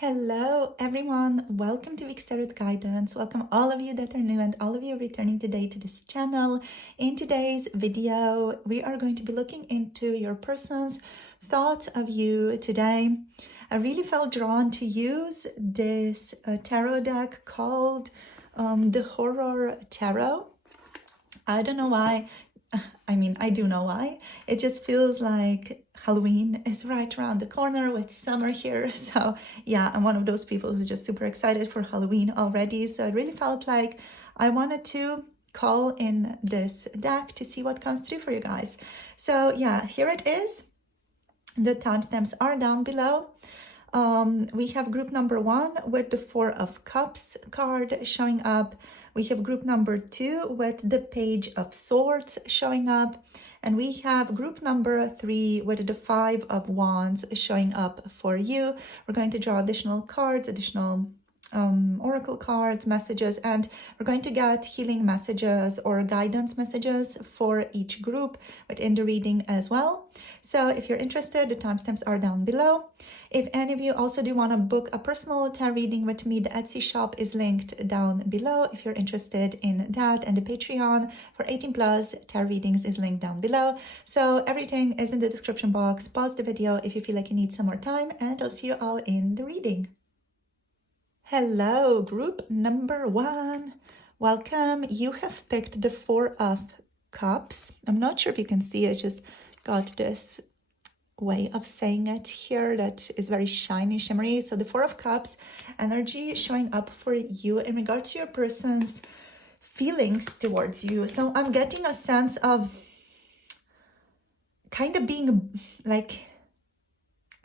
Hello everyone, welcome to Week's Tarot Guidance. Welcome all of you that are new and all of you returning today to this channel. In today's video, we are going to be looking into your person's thoughts of you today. I really felt drawn to use this tarot deck called the Horror Tarot. I don't know why. I do know why. It just feels like Halloween is right around the corner with summer here. So yeah, I'm one of those people who's just super excited for Halloween already. So I really felt like I wanted to call in this deck to see what comes through for you guys. So yeah, here it is. The timestamps are down below. We have group number 1 with the Four of Cups card showing up. We have group number 2 with the Page of Swords showing up. And we have group number 3 with the Five of Wands showing up for you. We're going to draw additional cards, additional oracle cards, messages, and we're going to get healing messages or guidance messages for each group within the reading as well. So if you're interested, the timestamps are down below. If any of you also do want to book a personal tarot reading with me, the Etsy shop is linked down below if you're interested in that, and the Patreon for 18+ tarot readings is linked down below. So everything is in the description box. Pause the video if you feel like you need some more time, and I'll see you all in the reading. Hello, group number 1. Welcome. You have picked the Four of Cups. I'm not sure if you can see it, just got this way of saying it here that is very shiny, shimmery. So the Four of Cups energy showing up for you in regards to your person's feelings towards you. So I'm getting a sense of kind of being like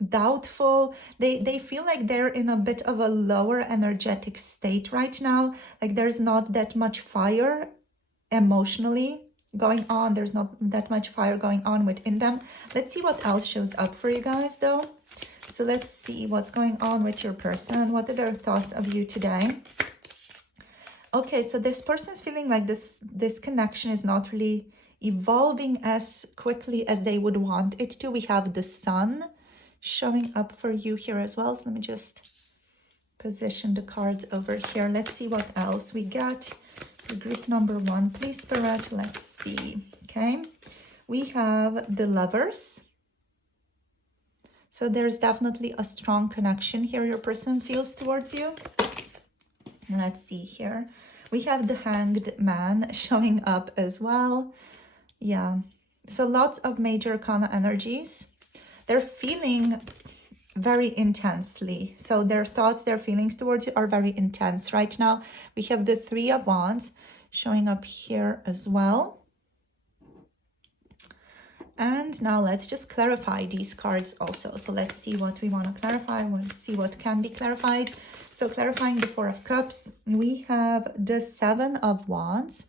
doubtful. They feel like they're in a bit of a lower energetic state right now. Like there's not that much fire emotionally going on. There's not that much fire going on within them. Let's see what else shows up for you guys though. So let's see what's going on with your person. What are their thoughts of you today? Okay, so this person is feeling like this connection is not really evolving as quickly as they would want it to. We have the Sun showing up for you here as well. So let me just position the cards over here. Let's see what else we got. Group number 1, please, Spirit. Let's see. Okay, we have the Lovers. So there's definitely a strong connection here your person feels towards you. Let's see here. We have the Hanged Man showing up as well. Yeah, so lots of major arcana energies. They're feeling very intensely. So their thoughts, their feelings towards you are very intense right now. We have the Three of Wands showing up here as well. And now let's just clarify these cards also. So let's see what we want to clarify. Let's see what can be clarified. So clarifying the Four of Cups, we have the Seven of Wands.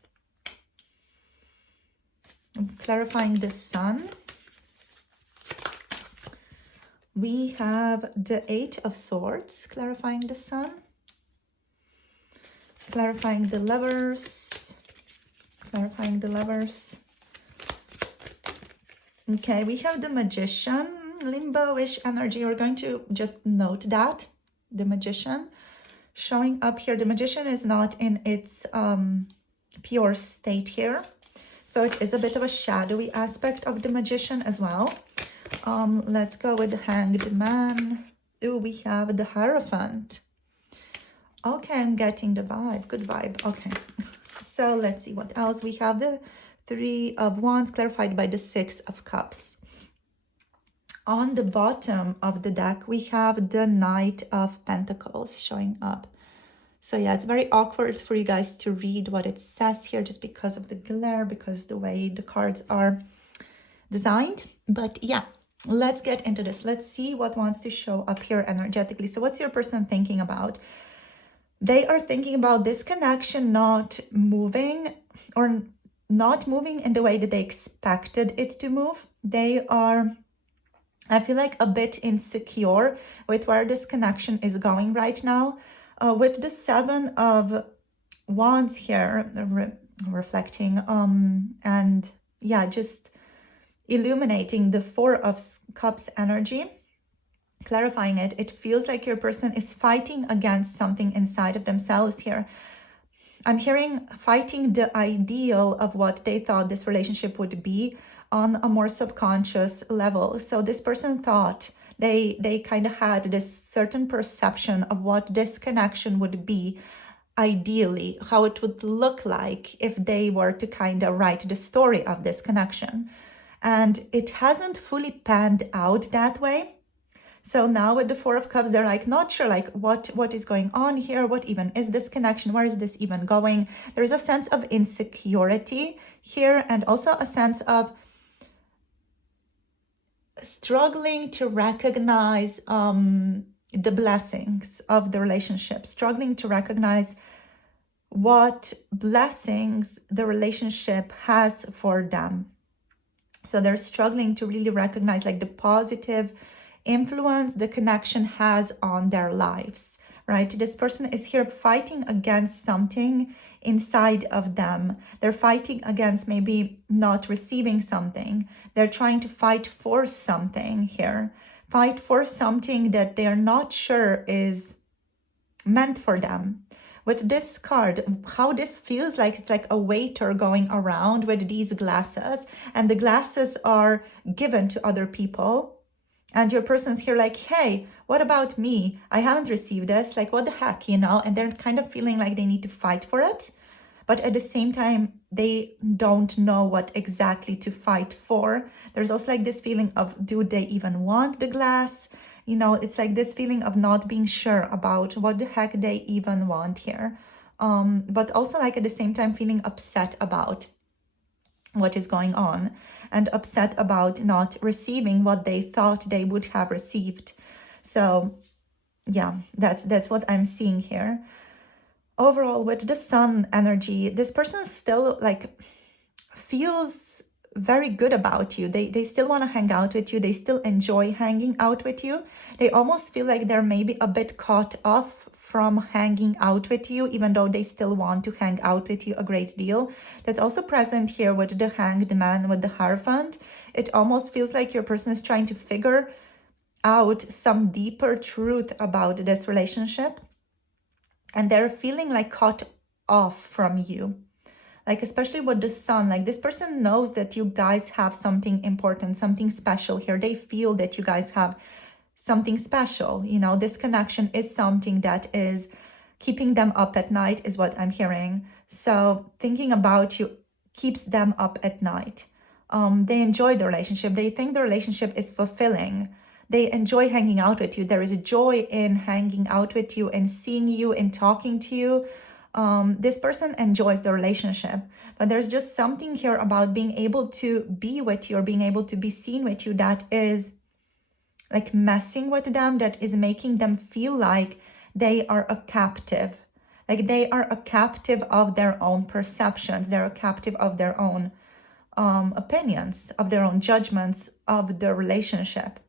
Clarifying the Sun. We have the Eight of Swords, clarifying the Sun. Clarifying the Lovers. Clarifying the Lovers. Okay, we have the Magician, limbo-ish energy. We're going to just note that. The Magician showing up here. The Magician is not in its pure state here. So it is a bit of a shadowy aspect of the Magician as well. Let's go with the Hanged Man. Oh, we have the Hierophant. Okay, I'm getting the vibe. Good vibe. Okay. So let's see what else. We have the Three of Wands clarified by the Six of Cups. On the bottom of the deck, we have the Knight of Pentacles showing up. So yeah, it's very awkward for you guys to read what it says here just because of the glare, because the way the cards are designed. But yeah, let's get into this. Let's see what wants to show up here energetically. So what's your person thinking about? They are thinking about this connection not moving, or not moving in the way that they expected it to move. They are, I feel like, a bit insecure with where this connection is going right now. With the Seven of Wands here reflecting and yeah, just illuminating the Four of Cups energy. clarifying it, it feels like your person is fighting against something inside of themselves here. I'm hearing fighting the ideal of what they thought this relationship would be on a more subconscious level. So this person thought they kind of had this certain perception of what this connection would be ideally, how it would look like if they were to kind of write the story of this connection. And it hasn't fully panned out that way. So now with the Four of Cups, they're like not sure like what is going on here, what even is this connection, where is this even going? There's a sense of insecurity here, and also a sense of struggling to recognize the blessings of the relationship, struggling to recognize what blessings the relationship has for them. So they're struggling to really recognize like the positive influence the connection has on their lives, right? This person is here fighting against something inside of them. They're fighting against maybe not receiving something. They're trying to fight for something here, fight for something that they're not sure is meant for them. With this card, how this feels like, it's like a waiter going around with these glasses, and the glasses are given to other people. And your person's here like, hey, what about me? I haven't received this. Like, what the heck, you know? And they're kind of feeling like they need to fight for it. But at the same time, they don't know what exactly to fight for. There's also like this feeling of, do they even want the glass? You know, it's like this feeling of not being sure about what the heck they even want here. But also like at the same time feeling upset about what is going on, and upset about not receiving what they thought they would have received. So yeah, that's what I'm seeing here. Overall, with the Sun energy, this person still like feels very good about you. They still want to hang out with you. They still enjoy hanging out with you. They almost feel like they're maybe a bit caught off from hanging out with you, even though they still want to hang out with you a great deal. That's also present here with the Hanged Man, with the Hierophant. It almost feels like your person is trying to figure out some deeper truth about this relationship, and they're feeling like caught off from you. Like especially with the Sun, like this person knows that you guys have something important, something special here. They feel that you guys have something special, you know, this connection is something that is keeping them up at night, is what I'm hearing. So thinking about you keeps them up at night. They enjoy the relationship. They think the relationship is fulfilling. They enjoy hanging out with you. There is a joy in hanging out with you and seeing you and talking to you. This person enjoys the relationship, but there's just something here about being able to be with you or being able to be seen with you that is like messing with them, that is making them feel like they are a captive. Like they are a captive of their own perceptions. They're a captive of their own opinions, of their own judgments of the relationship.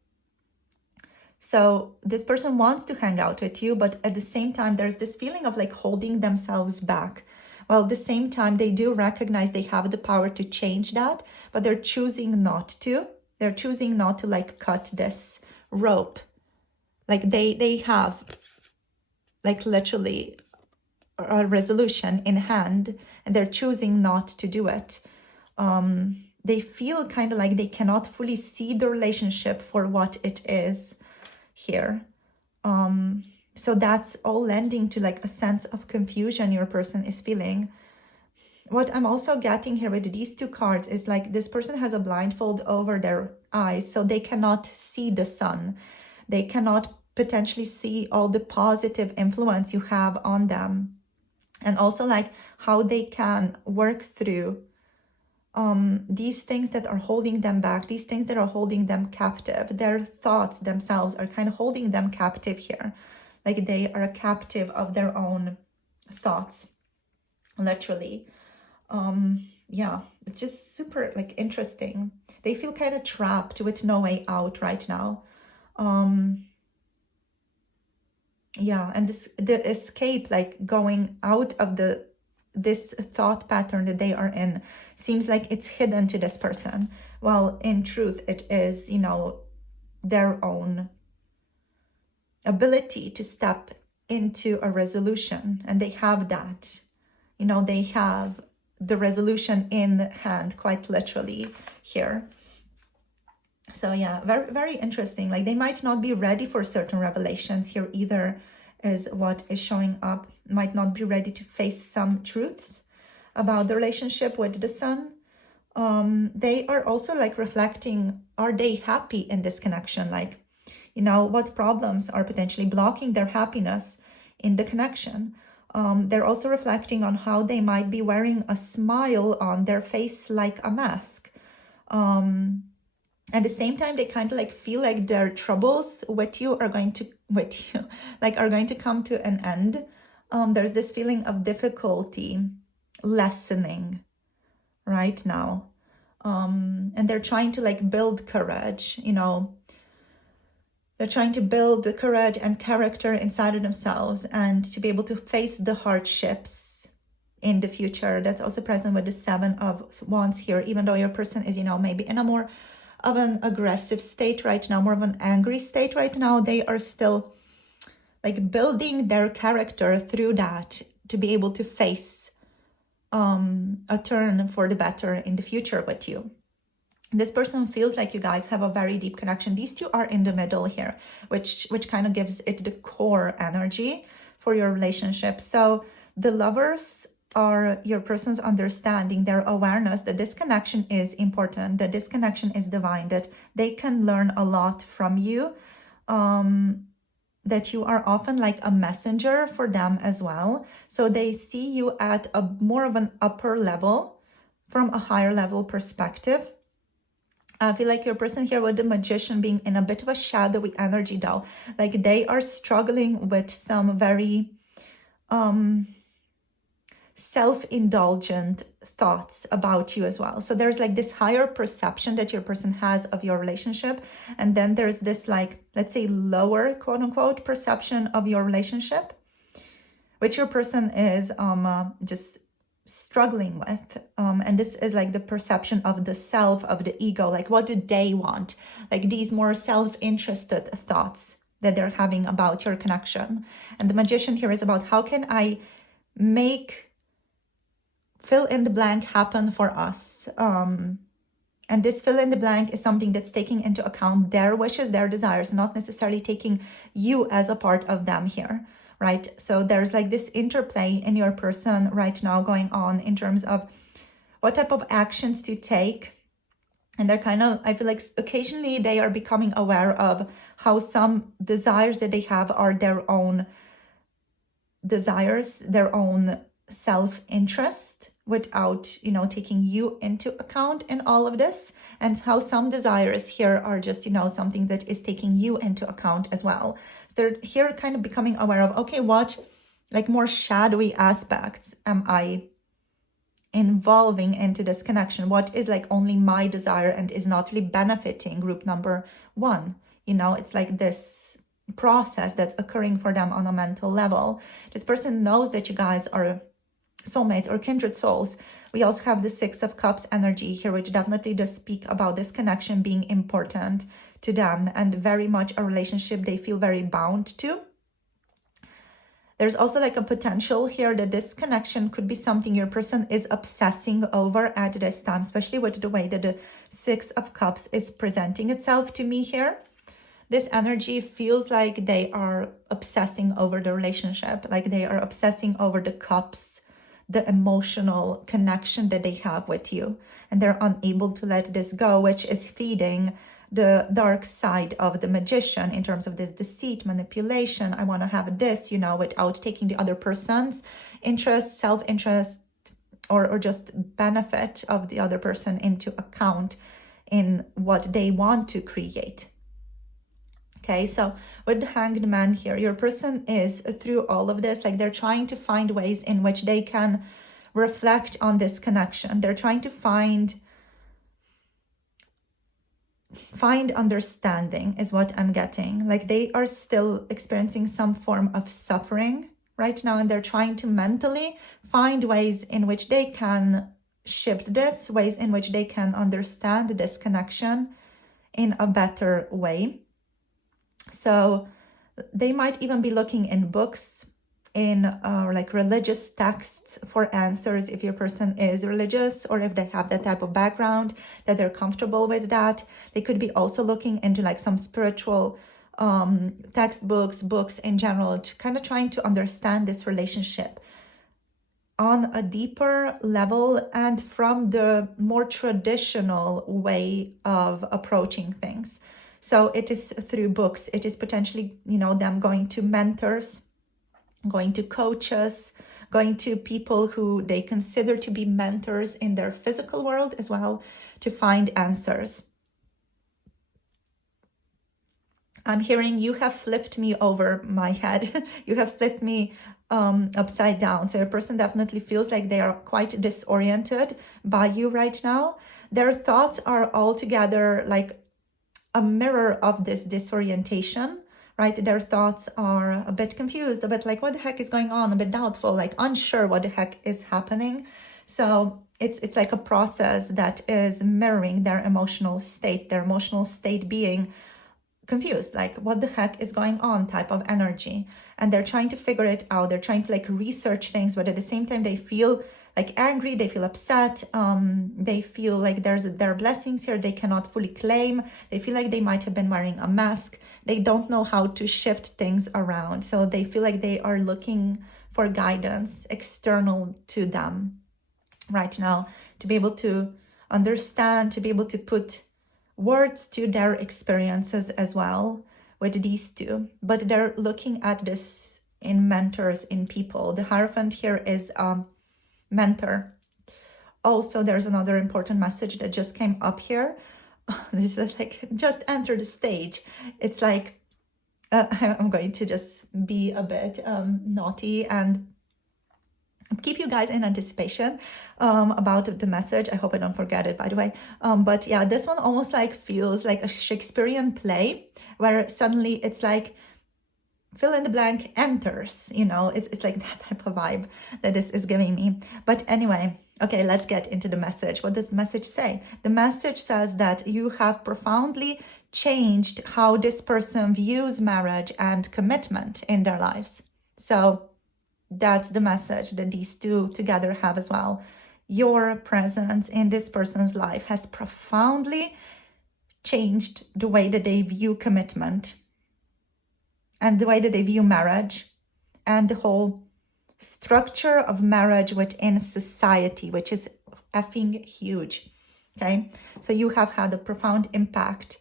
So this person wants to hang out with you, but at the same time, there's this feeling of like holding themselves back. While at the same time, they do recognize they have the power to change that, but they're choosing not to. They're choosing not to like cut this rope. Like they have like literally a resolution in hand, and they're choosing not to do it. They feel kind of like they cannot fully see the relationship for what it is here. So that's all lending to like a sense of confusion your person is feeling. What I'm also getting here with these two cards is like this person has a blindfold over their eyes, so they cannot see the sun. They cannot potentially see all the positive influence you have on them, and also like how they can work through these things that are holding them back, these things that are holding them captive. Their thoughts themselves are kind of holding them captive here. Like they are a captive of their own thoughts, literally. Yeah, it's just super like interesting. They feel kind of trapped with no way out right now. Yeah, and the escape, like going out of this thought pattern that they are in, seems like it's hidden to this person. Well, in truth, it is, you know, their own ability to step into a resolution, and they have that. You know, they have the resolution in hand, quite literally here. So yeah, very, very interesting. Like they might not be ready for certain revelations here either, is what is showing up. Might not be ready to face some truths about the relationship with the Sun. They are also like reflecting, are they happy in this connection? Like, you know, what problems are potentially blocking their happiness in the connection? They're also reflecting on how they might be wearing a smile on their face like a mask. At the same time, they kind of like feel like their troubles with you are going to come to an end. There's this feeling of difficulty lessening right now. And they're trying to like build courage, you know. They're trying to build the courage and character inside of themselves and to be able to face the hardships in the future. That's also present with the Seven of Wands here, even though your person is, you know, maybe in a more of an aggressive state right now, more of an angry state right now. They are still like building their character through that to be able to face a turn for the better in the future with you. This person feels like you guys have a very deep connection. These two are in the middle here, which kind of gives it the core energy for your relationship. So the Lovers are your person's understanding, their awareness that this connection is important, that this connection is divine, that they can learn a lot from you, that you are often like a messenger for them as well. So they see you at a more of an upper level, from a higher level perspective. I feel like your person here with the Magician being in a bit of a shadowy energy though, like they are struggling with some very self-indulgent thoughts about you as well. So there's like this higher perception that your person has of your relationship, and then there's this like, let's say, lower quote-unquote perception of your relationship, which your person is just struggling with. And this is like the perception of the self, of the ego, like what do they want, like these more self-interested thoughts that they're having about your connection. And the Magician here is about, how can I make fill in the blank happen for us? And this fill in the blank is something that's taking into account their wishes, their desires, not necessarily taking you as a part of them here, right? So there's like this interplay in your person right now going on in terms of what type of actions to take. And they're kind of, I feel like occasionally they are becoming aware of how some desires that they have are their own desires, their own self-interest, without, you know, taking you into account in all of this, and how some desires here are just, you know, something that is taking you into account as well. So they're here kind of becoming aware of, okay, what like more shadowy aspects am I involving into this connection? What is like only my desire and is not really benefiting group number one? You know, it's like this process that's occurring for them on a mental level. This person knows that you guys are soulmates or kindred souls. We also have the Six of Cups energy here, which definitely does speak about this connection being important to them and very much a relationship they feel very bound to. There's also like a potential here that this connection could be something your person is obsessing over at this time, especially with the way that the Six of Cups is presenting itself to me here. This energy feels like they are obsessing over the relationship, like they are obsessing over the cups, the emotional connection that they have with you, and they're unable to let this go, which is feeding the dark side of the Magician in terms of this deceit, manipulation. I want to have this, you know, without taking the other person's interest, self-interest, or just benefit of the other person into account in what they want to create. Okay, so with the Hanged Man here, your person is through all of this, like they're trying to find ways in which they can reflect on this connection. They're trying to find understanding is what I'm getting. Like they are still experiencing some form of suffering right now, and they're trying to mentally find ways in which they can shift this, ways in which they can understand this connection in a better way. So They might even be looking in books, in like religious texts for answers if your person is religious, or if they have that type of background that they're comfortable with that. They could be also looking into like some spiritual textbooks, books in general, to kind of trying to understand this relationship on a deeper level and from the more traditional way of approaching things. So it is through books. It is potentially, them going to mentors, going to coaches, going to people who they consider to be mentors in their physical world as well, to find answers. I'm hearing you have flipped me over my head. You have flipped me upside down. So a person definitely feels like they are quite disoriented by you right now. Their thoughts are altogether like a mirror of this disorientation, right? Their thoughts are a bit confused, a bit like, what the heck is going on? A bit doubtful, like unsure what the heck is happening. So it's like a process that is mirroring their emotional state being confused, like what the heck is going on type of energy. And they're trying to figure it out. They're trying to like research things, but at the same time, they feel like angry, they feel upset, they feel like there are blessings here they cannot fully claim. They feel like they might have been wearing a mask. They don't know how to shift things around. So they feel like they are looking for guidance external to them right now, to be able to understand, to be able to put words to their experiences as well with these two. But they're looking at this in mentors, in people. The Hierophant here is mentor. Also, there's another important message that just came up here. This is like, just enter the stage. It's like, I'm going to just be a bit naughty and keep you guys in anticipation about the message. I hope I don't forget it, by the way. But yeah, this one almost like feels like a Shakespearean play where suddenly it's like, fill in the blank enters, it's like that type of vibe that this is giving me. But anyway, okay, let's get into the message. What does the message say? The message says that you have profoundly changed how this person views marriage and commitment in their lives. So that's the message that these two together have as well. Your presence in this person's life has profoundly changed the way that they view commitment and the way that they view marriage and the whole structure of marriage within society, which is effing huge. Okay, so you have had a profound impact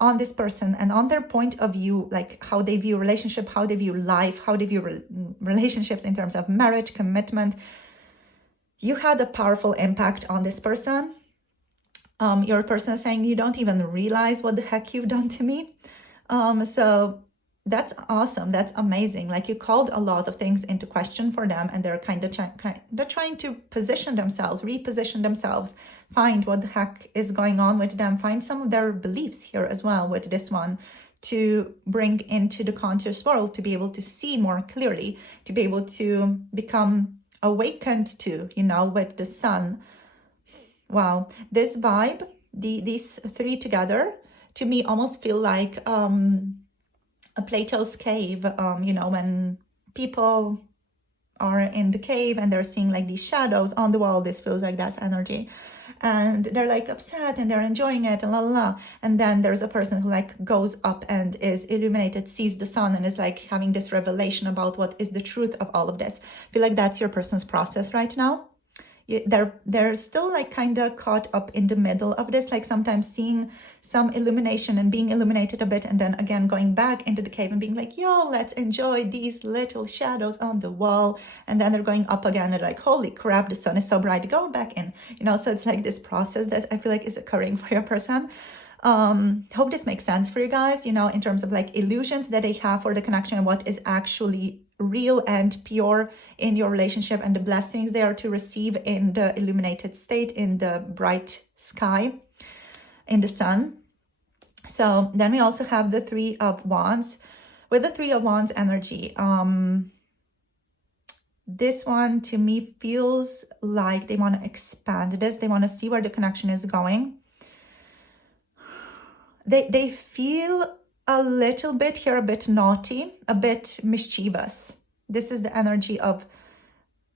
on this person and on their point of view, like how they view relationship, how they view life, how they view relationships in terms of marriage, commitment. You had a powerful impact on this person. Your person is saying, you don't even realize what the heck you've done to me. So that's awesome. That's amazing. Like, you called a lot of things into question for them, and they're they're trying to position themselves, reposition themselves, find what the heck is going on with them, find some of their beliefs here as well with this one, to bring into the conscious world, to be able to see more clearly, to be able to become awakened to, with the sun. Wow, this vibe, these three together, to me almost feel like a Plato's cave, when people are in the cave and they're seeing like these shadows on the wall. This feels like that's energy. And they're like upset and they're enjoying it and la la la. And then there's a person who like goes up and is illuminated, sees the sun, and is like having this revelation about what is the truth of all of this. I feel like that's your person's process right now. They're still like kind of caught up in the middle of this, like sometimes seeing some illumination and being illuminated a bit, and then again going back into the cave and being like, yo, let's enjoy these little shadows on the wall. And then they're going up again and like, holy crap, the sun is so bright, go back in, so it's like this process that I feel like is occurring for your person. Hope this makes sense for you guys, in terms of like illusions that they have for the connection and what is actually real and pure in your relationship, and the blessings they are to receive in the illuminated state, in the bright sky, in the sun. So then we also have the Three of Wands. With the Three of Wands energy, this one to me feels like they want to expand this. They want to see where the connection is going. They feel a little bit here, a bit naughty, a bit mischievous. This is the energy of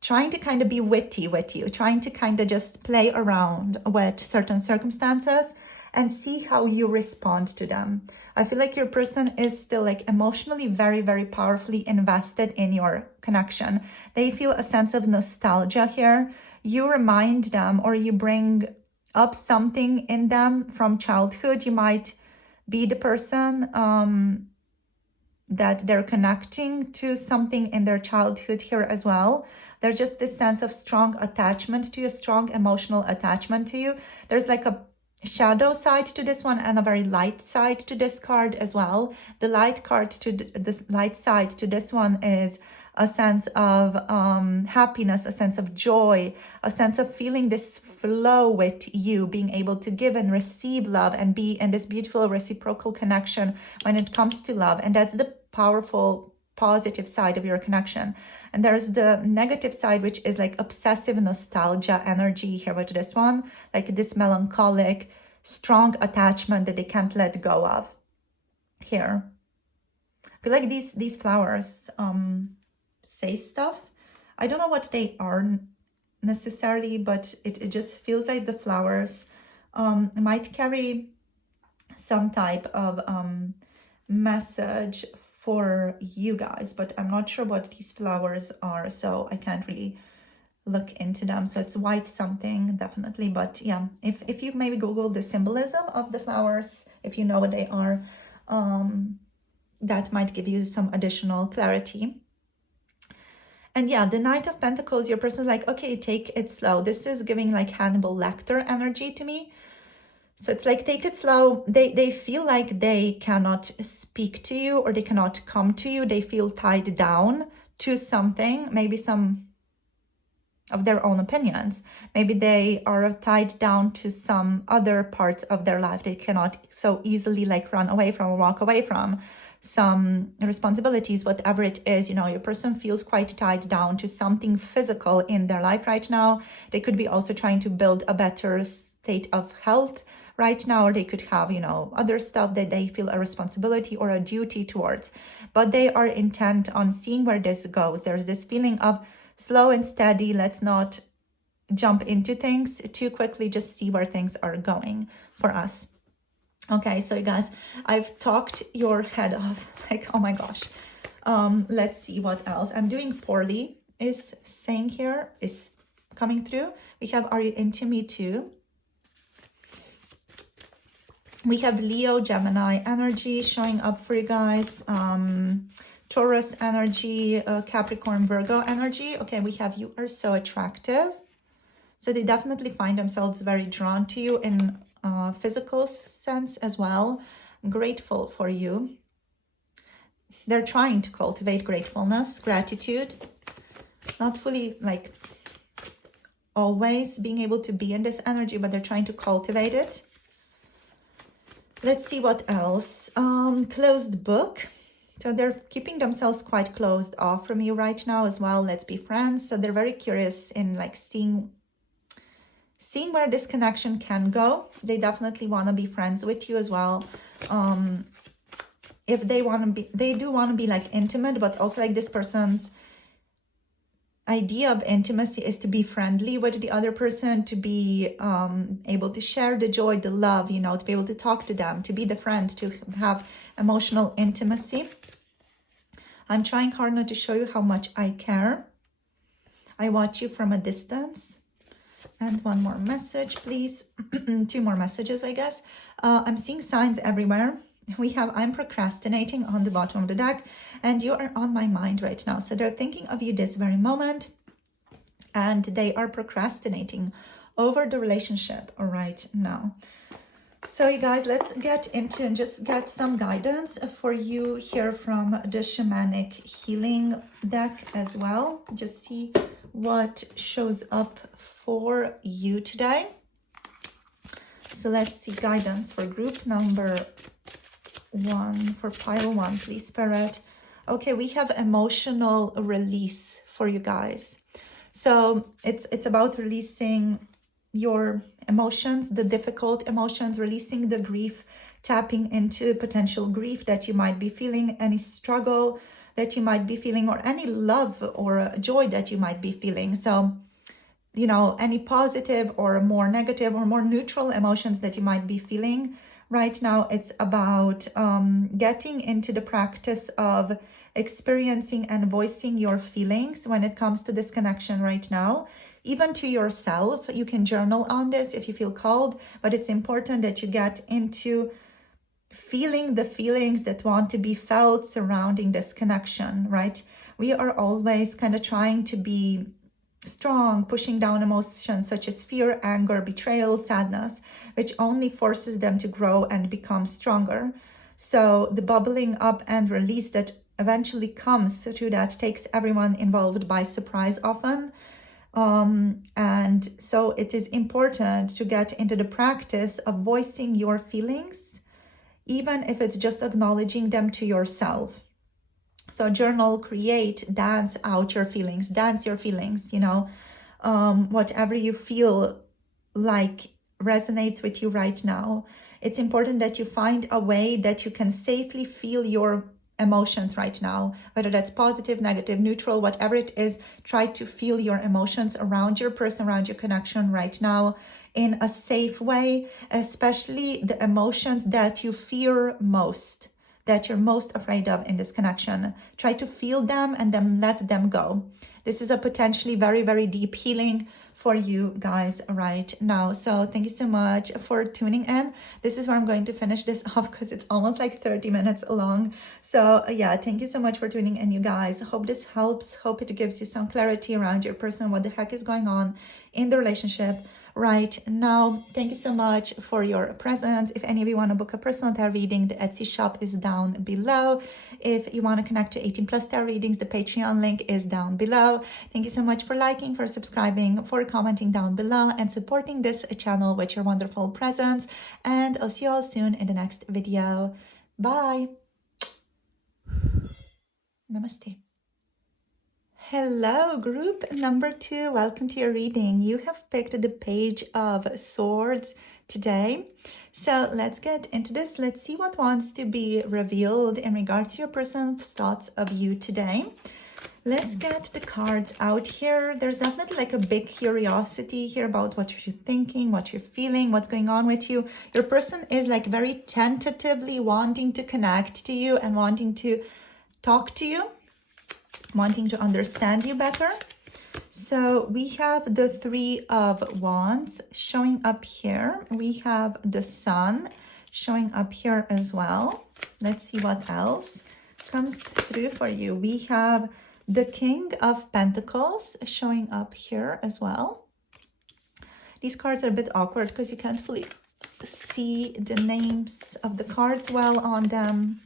trying to kind of be witty with you, trying to kind of just play around with certain circumstances and see how you respond to them. I feel like your person is still like emotionally very, very powerfully invested in your connection. They feel a sense of nostalgia here. You remind them, or you bring up something in them from childhood. You might be the person that they're connecting to something in their childhood here as well. There's just this sense of strong attachment to you, strong emotional attachment to you. There's like a shadow side to this one and a very light side to this card as well. The light card to this light side to this one is a sense of happiness, a sense of joy, a sense of feeling this flow with you, being able to give and receive love and be in this beautiful reciprocal connection when it comes to love. And that's the powerful positive side of your connection. And there's the negative side, which is like obsessive nostalgia energy here with this one, like this melancholic, strong attachment that they can't let go of here. I feel like these flowers say stuff. I don't know what they are necessarily, but it just feels like the flowers might carry some type of message for you guys, but I'm not sure what these flowers are, so I can't really look into them. So it's white something, definitely. But yeah, if you maybe Google the symbolism of the flowers, if you know what they are, that might give you some additional clarity. And yeah, the Knight of Pentacles, your person's like, okay, take it slow. This is giving like Hannibal Lecter energy to me. So it's like, take it slow. They feel like they cannot speak to you, or they cannot come to you. They feel tied down to something, maybe some of their own opinions. Maybe they are tied down to some other parts of their life. They cannot so easily like run away from or walk away from some responsibilities, whatever it is. You know, your person feels quite tied down to something physical in their life right now. They could be also trying to build a better state of health right now, or they could have, you know, other stuff that they feel a responsibility or a duty towards, but they are intent on seeing where this goes. There's this feeling of slow and steady. Let's not jump into things too quickly, just see where things are going for us. Okay, so you guys, I've talked your head off, like, oh my gosh. Let's see what else. I'm doing poorly is saying here, is coming through. We have, are you into me too? We have Leo, Gemini energy showing up for you guys. Taurus energy, Capricorn, Virgo energy. Okay, we have you are so attractive. So they definitely find themselves very drawn to you in physical sense as well. I'm grateful for you. They're trying to cultivate gratefulness, gratitude. Not fully like always being able to be in this energy, but they're trying to cultivate it. Let's see what else. Closed book. So they're keeping themselves quite closed off from you right now as well. Let's be friends. So they're very curious in like seeing where this connection can go. They definitely want to be friends with you as well. If they want to be, they do want to be like intimate, but also like this person's idea of intimacy is to be friendly with the other person, to be able to share the joy, the love, you know, to be able to talk to them, to be the friend, to have emotional intimacy. I'm trying hard not to show you how much I care. I watch you from a distance. And one more message, please. 2 more messages, I guess. I'm seeing signs everywhere. We have, I'm procrastinating on the bottom of the deck, and you are on my mind right now. So they're thinking of you this very moment, and they are procrastinating over the relationship right now. So you guys, let's get into and just get some guidance for you here from the Shamanic Healing deck as well. Just see what shows up for you today. So let's see guidance for group number 1, for pile 1, please, Spirit. Okay, we have emotional release for you guys. So it's about releasing your emotions, the difficult emotions, releasing the grief, tapping into potential grief that you might be feeling, any struggle that you might be feeling, or any love or joy that you might be feeling. So, you know, any positive or more negative or more neutral emotions that you might be feeling right now, it's about getting into the practice of experiencing and voicing your feelings when it comes to this connection right now, even to yourself. You can journal on this if you feel called, but it's important that you get into feeling the feelings that want to be felt surrounding this connection, right? We are always kind of trying to be strong, pushing down emotions such as fear, anger, betrayal, sadness, which only forces them to grow and become stronger. So the bubbling up and release that eventually comes through that takes everyone involved by surprise often. And so it is important to get into the practice of voicing your feelings, even if it's just acknowledging them to yourself. So journal, create, dance out your feelings, dance your feelings, you know, whatever you feel like resonates with you right now. It's important that you find a way that you can safely feel your emotions right now, whether that's positive, negative, neutral, whatever it is. Try to feel your emotions around your person, around your connection right now in a safe way, especially the emotions that you fear most, that you're most afraid of in this connection. Try to feel them and then let them go. This is a potentially very, very deep healing for you guys right now. So thank you so much for tuning in. This is where I'm going to finish this off because it's almost like 30 minutes long. So yeah, thank you so much for tuning in, you guys. Hope this helps. Hope it gives you some clarity around your person, what the heck is going on in the relationship right now. Thank you so much for your presence. If any of you want to book a personal tarot reading, the Etsy shop is down below. If you want to connect to 18+ tarot readings, the Patreon link is down below. Thank you so much for liking, for subscribing, for commenting down below, and supporting this channel with your wonderful presence. And I'll see you all soon in the next video. Bye. Namaste. Hello, group number 2. Welcome to your reading. You have picked the Page of Swords today. So let's get into this. Let's see what wants to be revealed in regards to your person's thoughts of you today. Let's get the cards out here. There's definitely like a big curiosity here about what you're thinking, what you're feeling, what's going on with you. Your person is like very tentatively wanting to connect to you and wanting to talk to you, wanting to understand you better. So we have the Three of Wands showing up here. We have the Sun showing up here as well. Let's see what else comes through for you. We have the King of Pentacles showing up here as well. These cards are a bit awkward because you can't fully see the names of the cards well on them.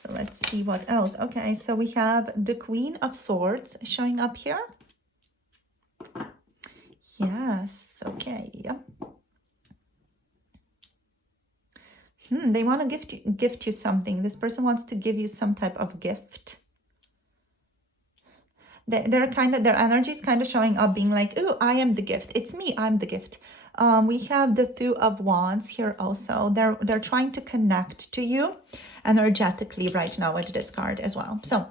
So let's see what else. Okay, so we have the Queen of Swords showing up here. Yes, okay. They want to gift you something. This person wants to give you some type of gift. They're kind of, their energy is kind of showing up being like, oh, I am the gift. It's me, I'm the gift. We have the Two of Wands here also. They're trying to connect to you energetically right now with this card as well. So,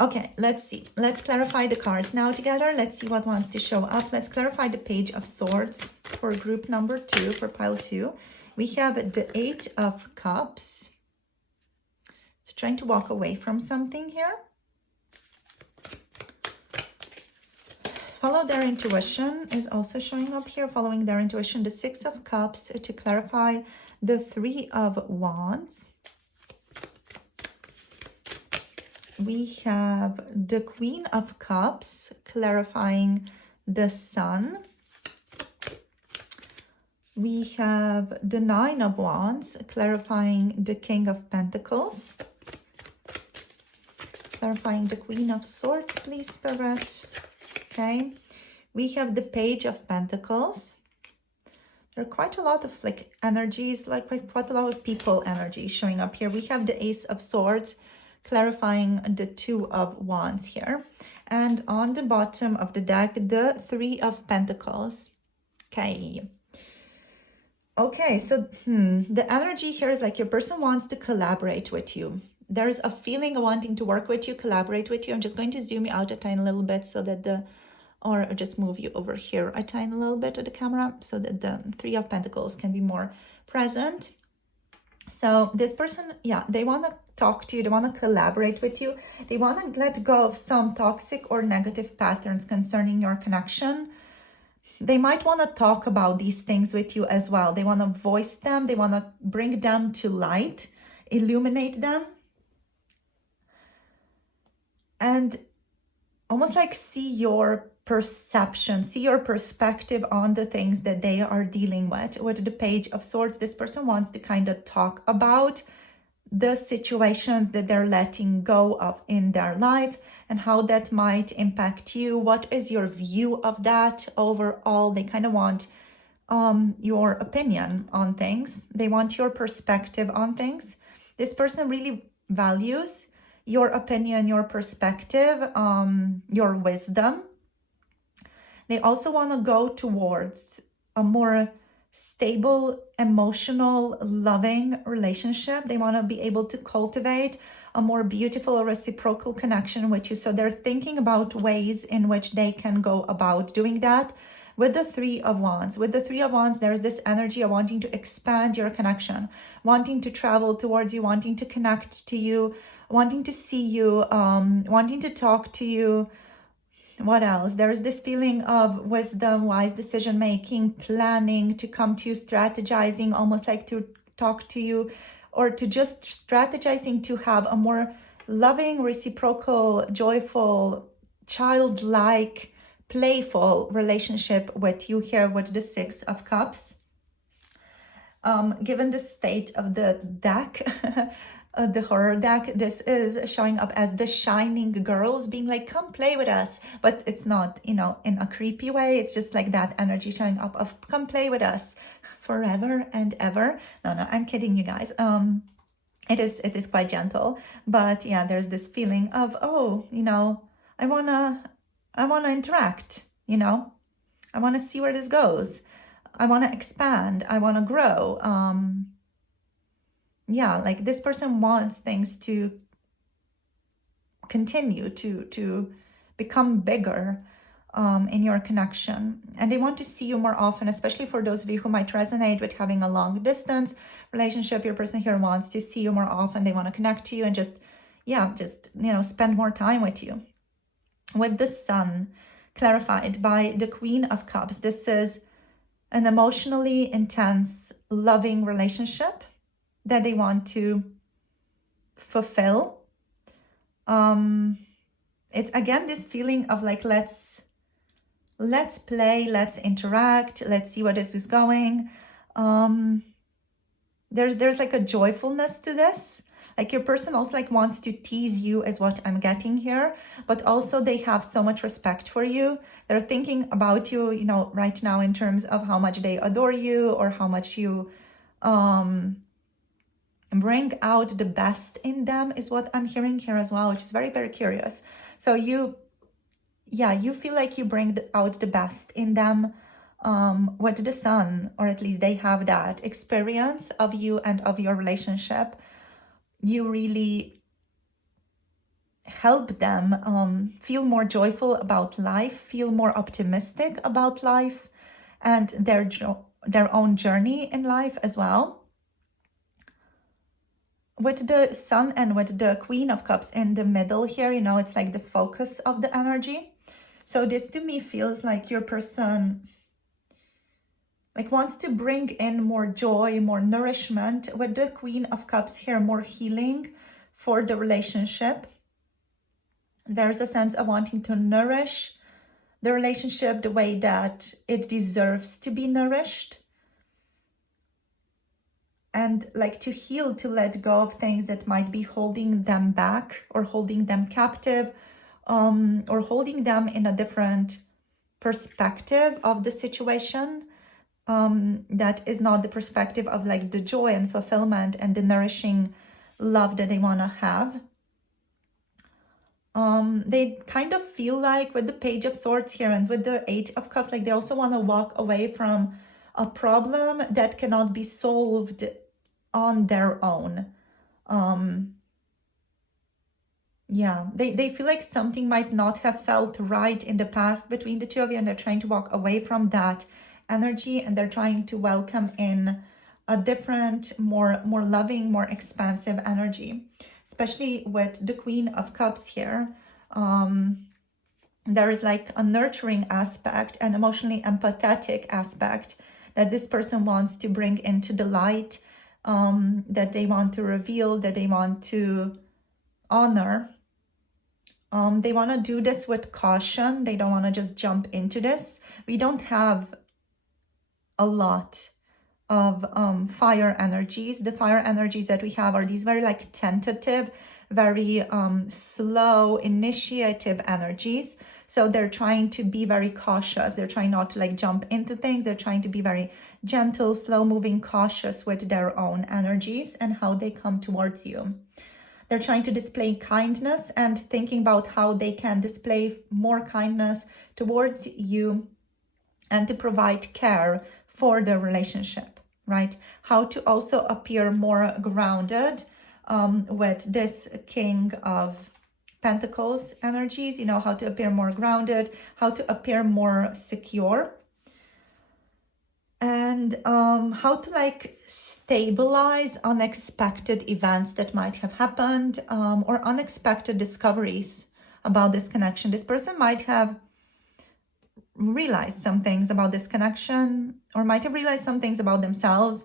okay, let's see. Let's clarify the cards now together. Let's see what wants to show up. Let's clarify the Page of Swords for group number 2, for pile 2. We have the Eight of Cups. It's trying to walk away from something here. Follow their intuition is also showing up here. Following their intuition, the Six of Cups to clarify the Three of Wands. We have the Queen of Cups clarifying the Sun. We have the Nine of Wands clarifying the King of Pentacles. Clarifying the Queen of Swords, please, Spirit. Okay, we have the Page of Pentacles. There are quite a lot of like energies, like quite a lot of people energy showing up here. We have the Ace of Swords clarifying the Two of Wands here. And on the bottom of the deck, the Three of Pentacles. Okay. Okay, so the energy here is like your person wants to collaborate with you. There's a feeling of wanting to work with you, collaborate with you. I'm just going to zoom you out a tiny little bit so that or just move you over here a tiny little bit with the camera so that the Three of Pentacles can be more present. So this person, yeah, they want to talk to you. They want to collaborate with you. They want to let go of some toxic or negative patterns concerning your connection. They might want to talk about these things with you as well. They want to voice them. They want to bring them to light, illuminate them, and almost like see your perception, see your perspective on the things that they are dealing with. With the Page of Swords, this person wants to kind of talk about the situations that they're letting go of in their life and how that might impact you. What is your view of that overall? They kind of want your opinion on things. They want your perspective on things. This person really values your opinion, your perspective, your wisdom. They also want to go towards a more stable, emotional, loving relationship. They want to be able to cultivate a more beautiful reciprocal connection with you. So they're thinking about ways in which they can go about doing that. With the Three of Wands, there's this energy of wanting to expand your connection, wanting to travel towards you, wanting to connect to you, wanting to see you, wanting to talk to you. What else? There's this feeling of wisdom, wise decision making, planning to come to you, strategizing, almost like to talk to you, or to just strategizing to have a more loving, reciprocal, joyful, childlike, playful relationship with you here with the Six of Cups. Given the state of the deck, the horror deck, this is showing up as the shining girls being like, come play with us. But it's not, you know, in a creepy way. It's just like that energy showing up of come play with us forever and ever. No, I'm kidding you guys. It is quite gentle. But yeah, there's this feeling of, oh, you know, I wanna interact, you know. I wanna see where this goes. I want to expand. I want to grow. Yeah, like this person wants things to continue to become bigger in your connection. And they want to see you more often, especially for those of you who might resonate with having a long distance relationship. Your person here wants to see you more often. They want to connect to you and just, you know, spend more time with you. With the Sun clarified by the Queen of Cups, this is an emotionally intense, loving relationship that they want to fulfill. It's again this feeling of like, let's play, let's interact, let's see where this is going. There's like a joyfulness to this. Like your person also like wants to tease you is what I'm getting here, but also they have so much respect for you. They're thinking about you, you know, right now in terms of how much they adore you or how much you bring out the best in them is what I'm hearing here as well, which is very, very curious. So you feel like you bring out the best in them with the Sun, or at least they have that experience of you and of your relationship. You really help them feel more joyful about life, feel more optimistic about life and their own journey in life as well. With the Sun and with the Queen of Cups in the middle here, you know, it's like the focus of the energy. So this to me feels like your person like wants to bring in more joy, more nourishment. With the Queen of Cups here, more healing for the relationship. There's a sense of wanting to nourish the relationship the way that it deserves to be nourished. And like to heal, to let go of things that might be holding them back or holding them captive, or holding them in a different perspective of the situation. That is not the perspective of like the joy and fulfillment and the nourishing love that they want to have. They kind of feel like with the Page of Swords here and with the Eight of Cups, like they also want to walk away from a problem that cannot be solved on their own. Yeah, they feel like something might not have felt right in the past between the two of you, and they're trying to walk away from that energy, and they're trying to welcome in a different, more loving, more expansive energy, especially with the Queen of Cups here. There is like a nurturing aspect, an emotionally empathetic aspect that this person wants to bring into the light, that they want to reveal, that they want to honor. They want to do this with caution. They don't want to just jump into this. We don't have a lot of fire energies. The fire energies that we have are these very like tentative, very slow, initiative energies. So they're trying to be very cautious. They're trying not to like jump into things. They're trying to be very gentle, slow moving, cautious with their own energies and how they come towards you. They're trying to display kindness and thinking about how they can display more kindness towards you and to provide care for the relationship, right? How to also appear more grounded with this King of Pentacles energies, you know, how to appear more grounded, how to appear more secure, and how to like stabilize unexpected events that might have happened, or unexpected discoveries about this connection. This person might have realized some things about this connection, or might have realized some things about themselves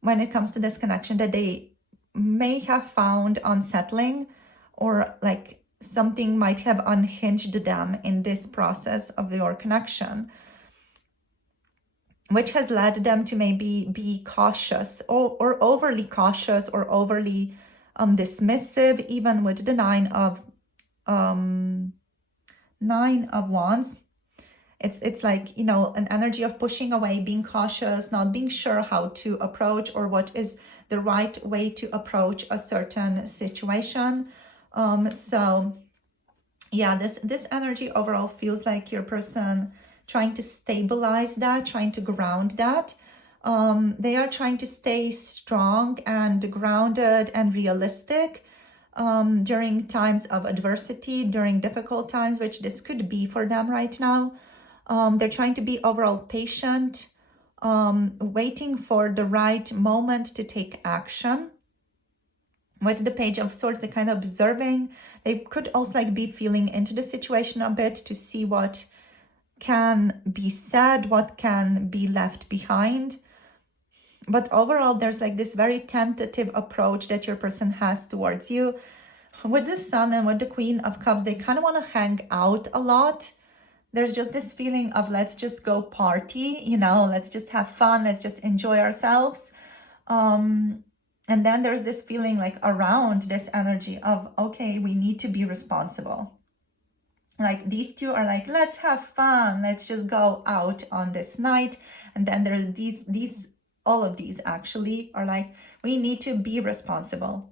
when it comes to this connection that they may have found unsettling, or like something might have unhinged them in this process of your connection, which has led them to maybe be cautious or overly cautious or overly dismissive, even with the Nine of Wands. It's like, you know, an energy of pushing away, being cautious, not being sure how to approach or what is the right way to approach a certain situation. So yeah, this energy overall feels like your person trying to stabilize that, trying to ground that. They are trying to stay strong and grounded and realistic during times of adversity, during difficult times, which this could be for them right now. They're trying to be overall patient, waiting for the right moment to take action. With the Page of Swords, they're kind of observing. They could also like be feeling into the situation a bit to see what can be said, what can be left behind. But overall, there's like this very tentative approach that your person has towards you. With the Sun and with the Queen of Cups, they kind of want to hang out a lot. There's just this feeling of let's just go party, you know, let's just have fun, let's just enjoy ourselves. And then there's this feeling like around this energy of, okay, we need to be responsible. Like these two are like, let's have fun, let's just go out on this night. And then there's these all of these actually are like, we need to be responsible.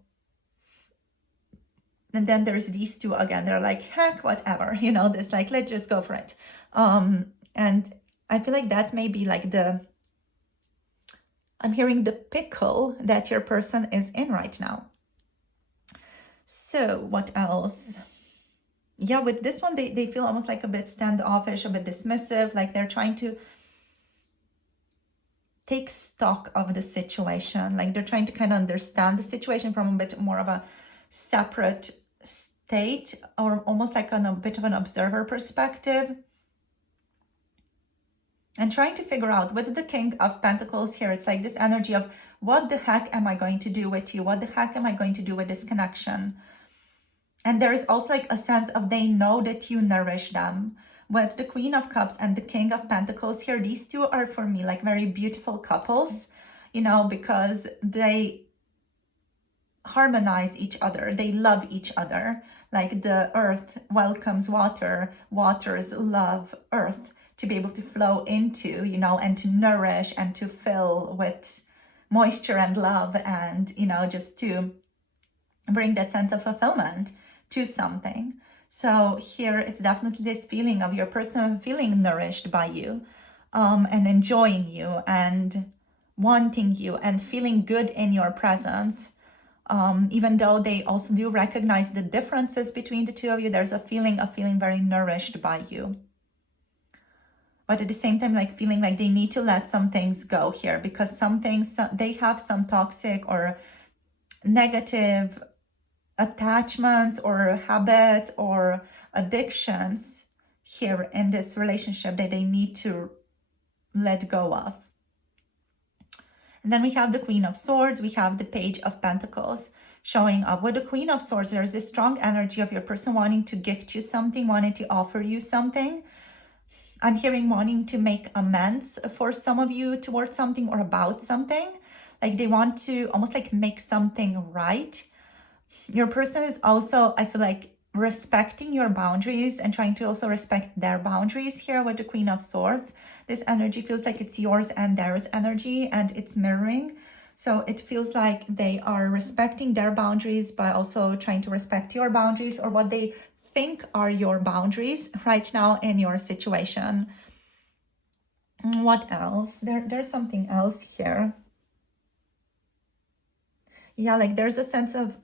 And then there's these two again, they're like, heck, whatever, you know, this like, let's just go for it. And I feel like that's maybe like I'm hearing the pickle that your person is in right now. So what else? Yeah, with this one, they feel almost like a bit standoffish, a bit dismissive, like they're trying to take stock of the situation. Like they're trying to kind of understand the situation from a bit more of a separate state, or almost like on a bit of an observer perspective. And trying to figure out with the King of Pentacles here, it's like this energy of what the heck am I going to do with you? What the heck am I going to do with this connection? And there is also like a sense of they know that you nourish them. With the Queen of Cups and the King of Pentacles here, these two are for me like very beautiful couples, you know, because they harmonize each other. They love each other. Like the earth welcomes water, waters love earth to be able to flow into, you know, and to nourish and to fill with moisture and love, and, you know, just to bring that sense of fulfillment to something. So here it's definitely this feeling of your person feeling nourished by you. and enjoying you and wanting you and feeling good in your presence. Even though they also do recognize the differences between the two of you, there's a feeling of feeling very nourished by you. But at the same time, like feeling like they need to let some things go here, because some things, they have some toxic or negative attachments or habits or addictions here in this relationship that they need to let go of. And then we have the Queen of Swords, we have the Page of Pentacles showing up. With the Queen of Swords, there's this strong energy of your person wanting to gift you something, wanting to offer you something. I'm hearing wanting to make amends for some of you towards something or about something. Like they want to almost like make something right. Your person is also, I feel like, respecting your boundaries and trying to also respect their boundaries here with the Queen of Swords. This energy feels like it's yours and theirs energy, and it's mirroring. So it feels like they are respecting their boundaries by also trying to respect your boundaries, or what they think are your boundaries right now in your situation. What else? There's something else here. Yeah, like there's a sense of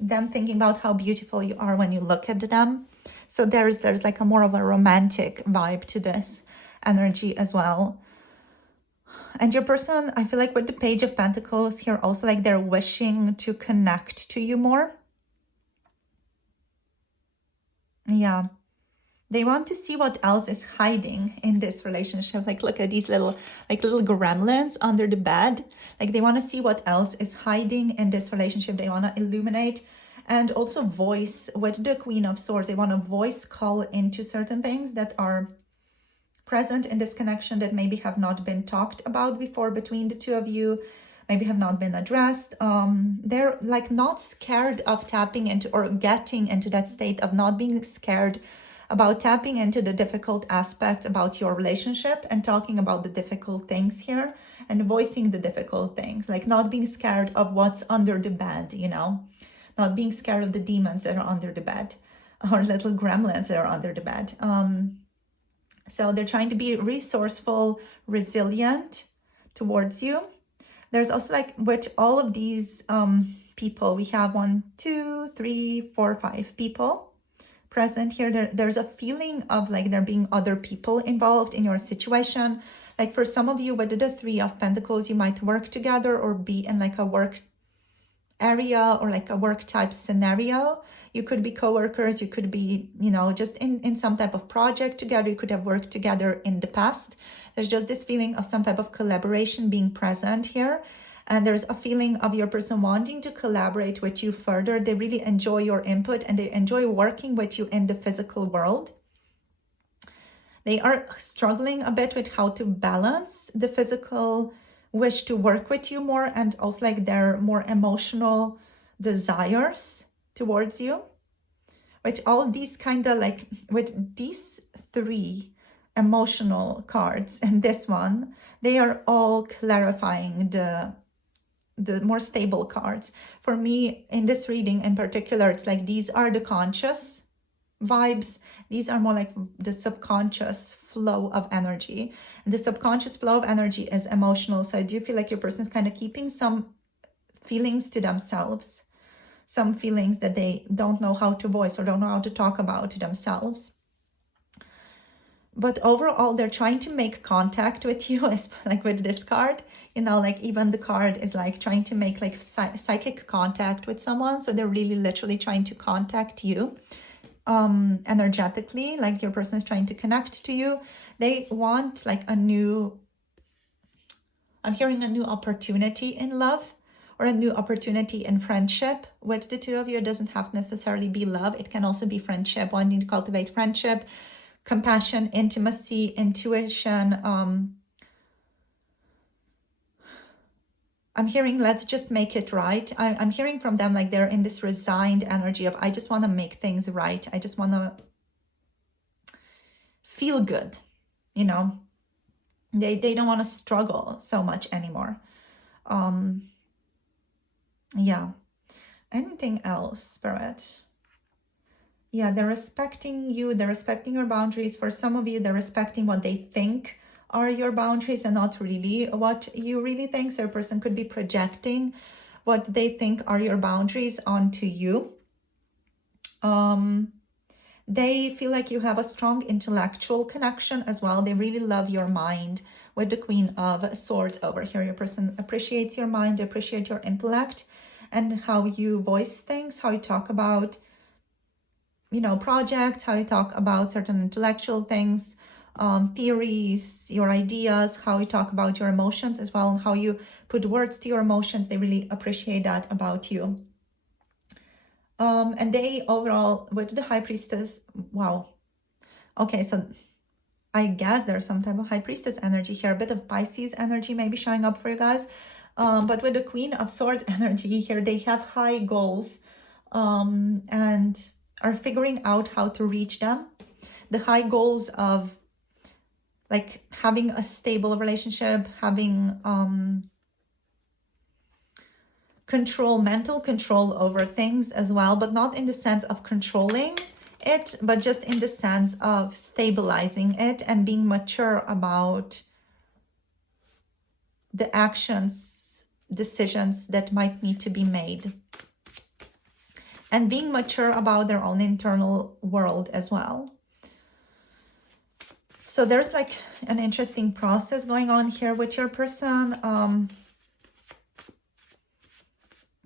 them thinking about how beautiful you are when you look at them. So there's like a more of a romantic vibe to this energy as well. And your person, I feel like with the Page of Pentacles here also, like they're wishing to connect to you more. Yeah. They want to see what else is hiding in this relationship. Like, look at these little gremlins under the bed. Like, they want to see what else is hiding in this relationship. They want to illuminate and also voice with the Queen of Swords. They want to voice call into certain things that are present in this connection that maybe have not been talked about before between the two of you, maybe have not been addressed. They're like not scared of tapping into or getting into that state of not being scared about tapping into the difficult aspects about your relationship and talking about the difficult things here and voicing the difficult things, like not being scared of what's under the bed, you know, not being scared of the demons that are under the bed or little gremlins that are under the bed. So they're trying to be resourceful, resilient towards you. There's also like with all of these people, we have 1, 2, 3, 4, 5 people present here. There's a feeling of like there being other people involved in your situation. Like for some of you with the 3 of Pentacles, you might work together or be in like a work area or like a work type scenario. You could be co-workers, you could be, you know, just in some type of project together. You could have worked together in the past. There's just this feeling of some type of collaboration being present here. And there's a feeling of your person wanting to collaborate with you further. They really enjoy your input and they enjoy working with you in the physical world. They are struggling a bit with how to balance the physical wish to work with you more and also like their more emotional desires towards you. With all these kind of like, with these 3 emotional cards and this one, they are all clarifying the more stable cards. For me, in this reading in particular, it's like these are the conscious vibes. These are more like the subconscious flow of energy. And the subconscious flow of energy is emotional. So I do feel like your person is kind of keeping some feelings to themselves, some feelings that they don't know how to voice or don't know how to talk about to themselves. But overall, they're trying to make contact with you, like with this card, you know, like even the card is like trying to make like psychic contact with someone. So they're really literally trying to contact you energetically, like your person is trying to connect to you. They want like a new, I'm hearing a new opportunity in love or a new opportunity in friendship with the two of you. It doesn't have to necessarily be love. It can also be friendship, wanting to cultivate friendship, compassion, intimacy, intuition. I'm hearing, let's just make it right. I'm hearing from them like they're in this resigned energy of, I just want to make things right. I just want to feel good, you know. They don't want to struggle so much anymore. Yeah. Anything else, Spirit? Yeah, they're respecting you. They're respecting your boundaries. For some of you, they're respecting what they think are your boundaries and not really what you really think. So a person could be projecting what they think are your boundaries onto you. They feel like you have a strong intellectual connection as well. They really love your mind with the Queen of Swords over here. Your person appreciates your mind, they appreciate your intellect and how you voice things, how you talk about, you know, projects, how you talk about certain intellectual things, theories, your ideas, how you talk about your emotions as well, and how you put words to your emotions. They really appreciate that about you. And they overall, with the High Priestess, wow. Okay, so I guess there's some type of High Priestess energy here, a bit of Pisces energy maybe showing up for you guys. But with the Queen of Swords energy here, they have high goals and are figuring out how to reach them. The high goals of like having a stable relationship, having control, mental control over things as well, but not in the sense of controlling it, but just in the sense of stabilizing it and being mature about the actions, decisions that might need to be made. And being mature about their own internal world as well. So there's like an interesting process going on here with your person.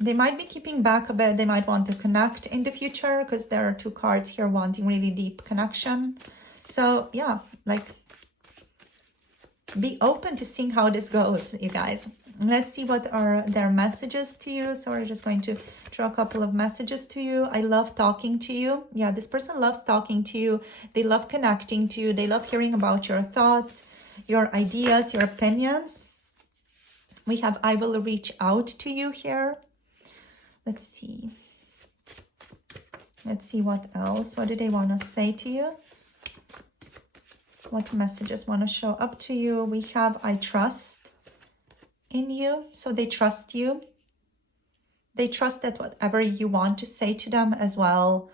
They might be keeping back a bit. They might want to connect in the future because there are two cards here wanting really deep connection. So yeah, like be open to seeing how this goes, you guys. Let's see what are their messages to you. So we're just going to draw a couple of messages to you. I love talking to you. Yeah, this person loves talking to you. They love connecting to you. They love hearing about your thoughts, your ideas, your opinions. We have I will reach out to you here. Let's see. Let's see what else. What do they want to say to you? What messages want to show up to you? We have I trust in you. So they trust you. They trust that whatever you want to say to them as well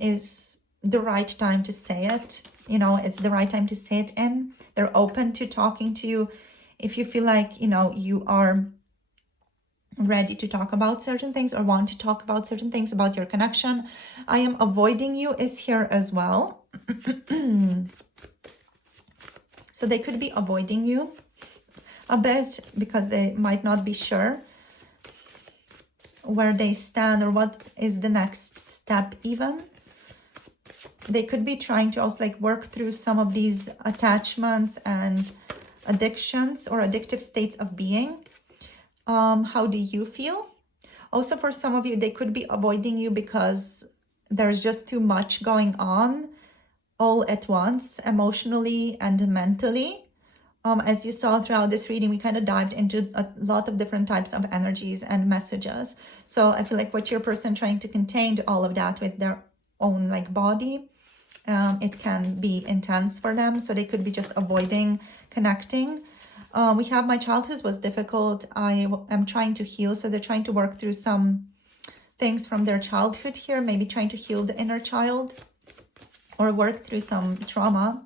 is the right time to say it. You know, it's the right time to say it in. They're open to talking to you. If you feel like, you know, you are ready to talk about certain things or want to talk about certain things about your connection. I am avoiding you is here as well. So they could be avoiding you a bit because they might not be sure where they stand or what is the next step even. They could be trying to also like work through some of these attachments and addictions or addictive states of being. How do you feel? Also, for some of you, they could be avoiding you because there's just too much going on all at once, emotionally and mentally. As you saw throughout this reading, we kind of dived into a lot of different types of energies and messages. So I feel like what your person trying to contain all of that with their own like body, it can be intense for them. So they could be just avoiding connecting. We have my childhood was difficult. I am trying to heal. So they're trying to work through some things from their childhood here, maybe trying to heal the inner child or work through some trauma.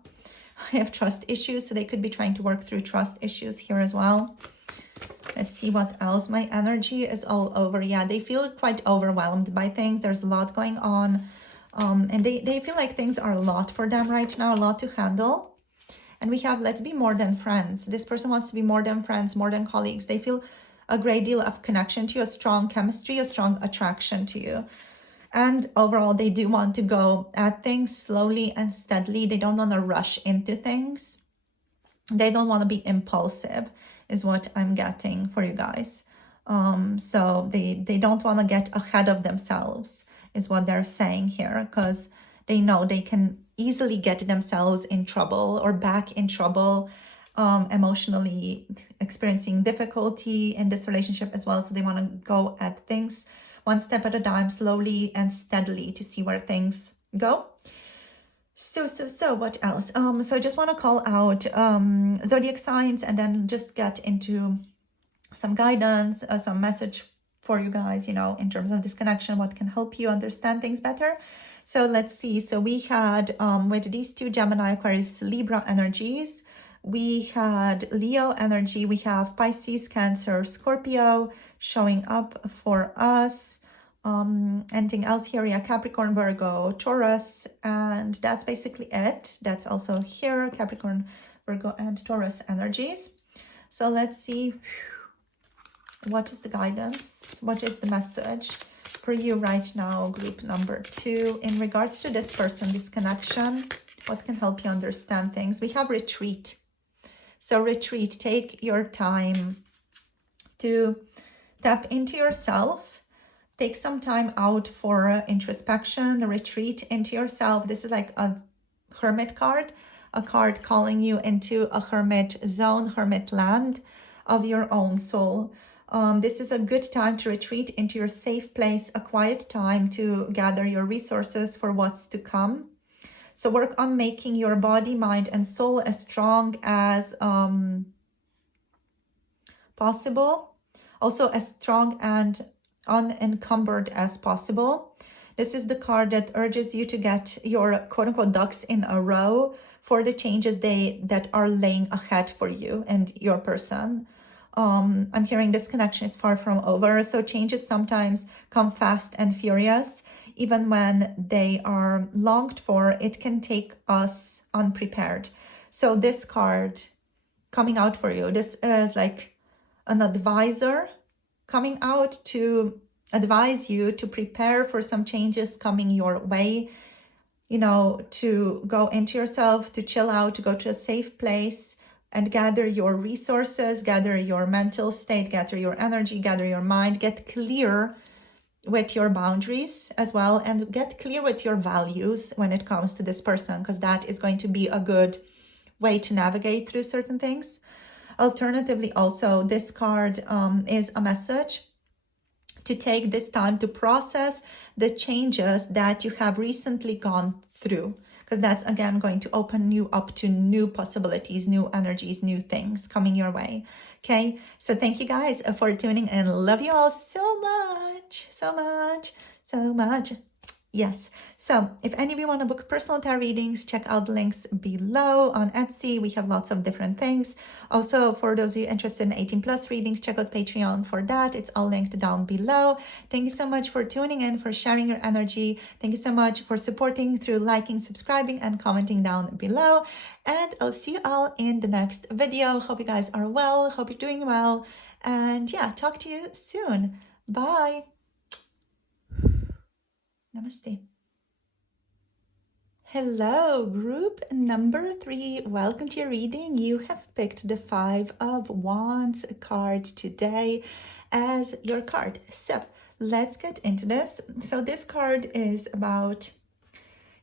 I have trust issues, so they could be trying to work through trust issues here as well. Let's see what else. My energy is all over. Yeah, they feel quite overwhelmed by things. There's a lot going on. And they feel like things are a lot for them right now, a lot to handle. And we have, let's be more than friends. This person wants to be more than friends, more than colleagues. They feel a great deal of connection to you, a strong chemistry, a strong attraction to you. And overall, they do want to go at things slowly and steadily. They don't want to rush into things. They don't want to be impulsive, is what I'm getting for you guys. So they don't want to get ahead of themselves, is what they're saying here, because they know they can easily get themselves in trouble or back in trouble, emotionally experiencing difficulty in this relationship as well. So they want to go at things one step at a time, slowly and steadily, to see where things go. So what else? So I just want to call out zodiac signs and then just get into some guidance, some message for you guys, you know, in terms of this connection, what can help you understand things better. So let's see. So we had with these two Gemini, Aquarius, Libra energies, we had Leo energy, we have Pisces, Cancer, Scorpio showing up for us. Anything else here? Yeah, Capricorn, Virgo, Taurus, and that's basically it. That's also here, Capricorn, Virgo, and Taurus energies. So let's see, what is the guidance? What is the message for you right now, group number 2, in regards to this person, this connection? What can help you understand things? We have retreat. So retreat, take your time to tap into yourself. Take some time out for introspection, retreat into yourself. This is like a hermit card, a card calling you into a hermit zone, hermit land of your own soul. This is a good time to retreat into your safe place, a quiet time to gather your resources for what's to come. So work on making your body, mind, and soul as strong as possible. Also as strong and unencumbered as possible. This is the card that urges you to get your quote-unquote ducks in a row for the changes that are laying ahead for you and your person. I'm hearing this connection is far from over, so changes sometimes come fast and furious. Even when they are longed for, it can take us unprepared. So this card coming out for you, this is like an advisor coming out to advise you to prepare for some changes coming your way, you know, to go into yourself, to chill out, to go to a safe place and gather your resources, gather your mental state, gather your energy, gather your mind, get clear with your boundaries as well, and get clear with your values when it comes to this person, because that is going to be a good way to navigate through certain things. Alternatively, also, this card is a message to take this time to process the changes that you have recently gone through, because that's again going to open you up to new possibilities, new energies, new things coming your way. Okay, so thank you guys for tuning in. Love you all so much, so much, so much. Yes, so if any of you want to book personal tarot readings, check out the links below on Etsy. We have lots of different things. Also, for those of you interested in 18+ readings, check out Patreon for that. It's all linked down below. Thank you so much for tuning in, for sharing your energy. Thank you so much for supporting through liking, subscribing, and commenting down below. And I'll see you all in the next video. Hope you guys are well. Hope you're doing well. And yeah, talk to you soon. Bye. Namaste. Hello, group number 3. Welcome to your reading. You have picked the 5 of Wands card today as your card. So let's get into this. So this card is about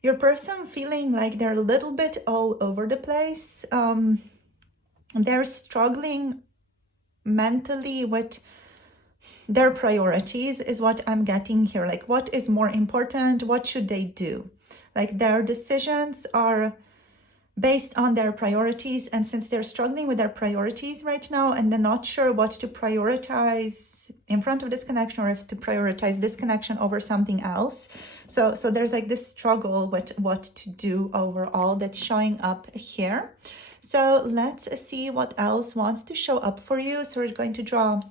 your person feeling like they're a little bit all over the place. They're struggling mentally with their priorities is what I'm getting here. Like, what is more important? What should they do? Like, their decisions are based on their priorities. And since they're struggling with their priorities right now and they're not sure what to prioritize in front of this connection, or if to prioritize this connection over something else. So there's like this struggle with what to do overall that's showing up here. So let's see what else wants to show up for you. So we're going to draw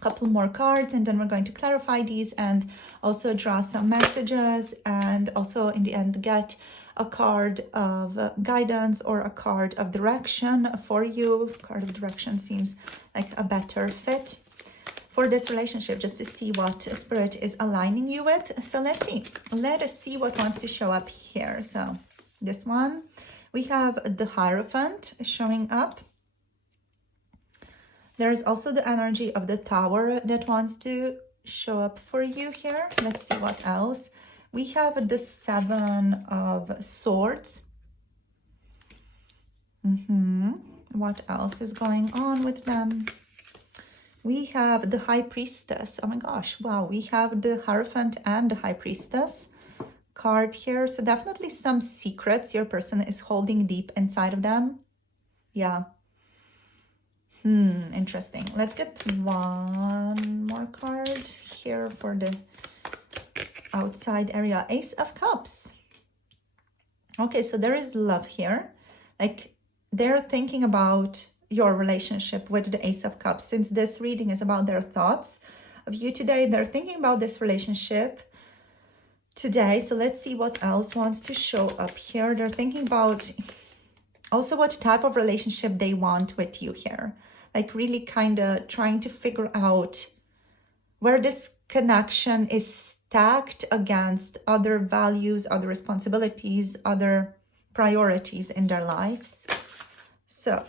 couple more cards and then we're going to clarify these and also draw some messages, and also in the end get a card of guidance or a card of direction for you. Card of direction seems like a better fit for this relationship, just to see what spirit is aligning you with. So let's see. Let us see what wants to show up here. So this one, we have the Hierophant showing up. There's also the energy of the Tower that wants to show up for you here. Let's see what else. We have the 7 of Swords. What else is going on with them? We have the High Priestess. Oh my gosh, wow. We have the Hierophant and the High Priestess card here. So definitely some secrets your person is holding deep inside of them. Yeah. Interesting. Let's get one more card here for the outside area. Ace of Cups. Okay, so there is love here. Like, they're thinking about your relationship with the Ace of Cups. Since this reading is about their thoughts of you today, they're thinking about this relationship today. So let's see what else wants to show up here. They're thinking about also what type of relationship they want with you here. Like really kind of trying to figure out where this connection is stacked against other values, other responsibilities, other priorities in their lives. So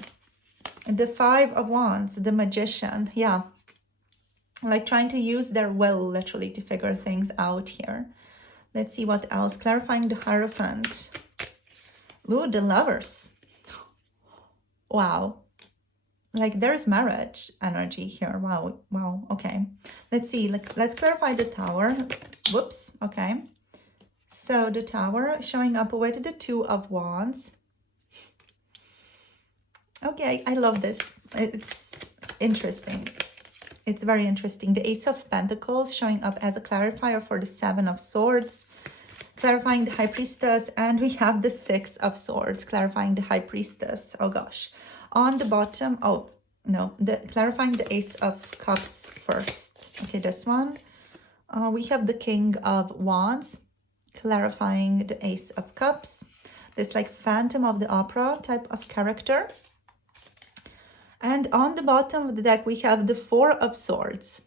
the Five of Wands, the Magician, yeah. Like trying to use their will literally to figure things out here. Let's see what else. Clarifying the Hierophant. Ooh, the Lovers. Wow. Like there's marriage energy here. Wow. Wow. Okay. Let's see. Let's clarify the Tower. Whoops. Okay. So the Tower showing up with the Two of Wands. Okay. I love this. It's interesting. It's very interesting. The Ace of Pentacles showing up as a clarifier for the Seven of Swords. Clarifying the High Priestess. And we have the Six of Swords. Clarifying the High Priestess. Oh gosh. On the bottom, oh no, clarifying the Ace of Cups first. Okay, this one. We have the King of Wands, clarifying the Ace of Cups. This like Phantom of the Opera type of character. And on the bottom of the deck, we have the Four of Swords.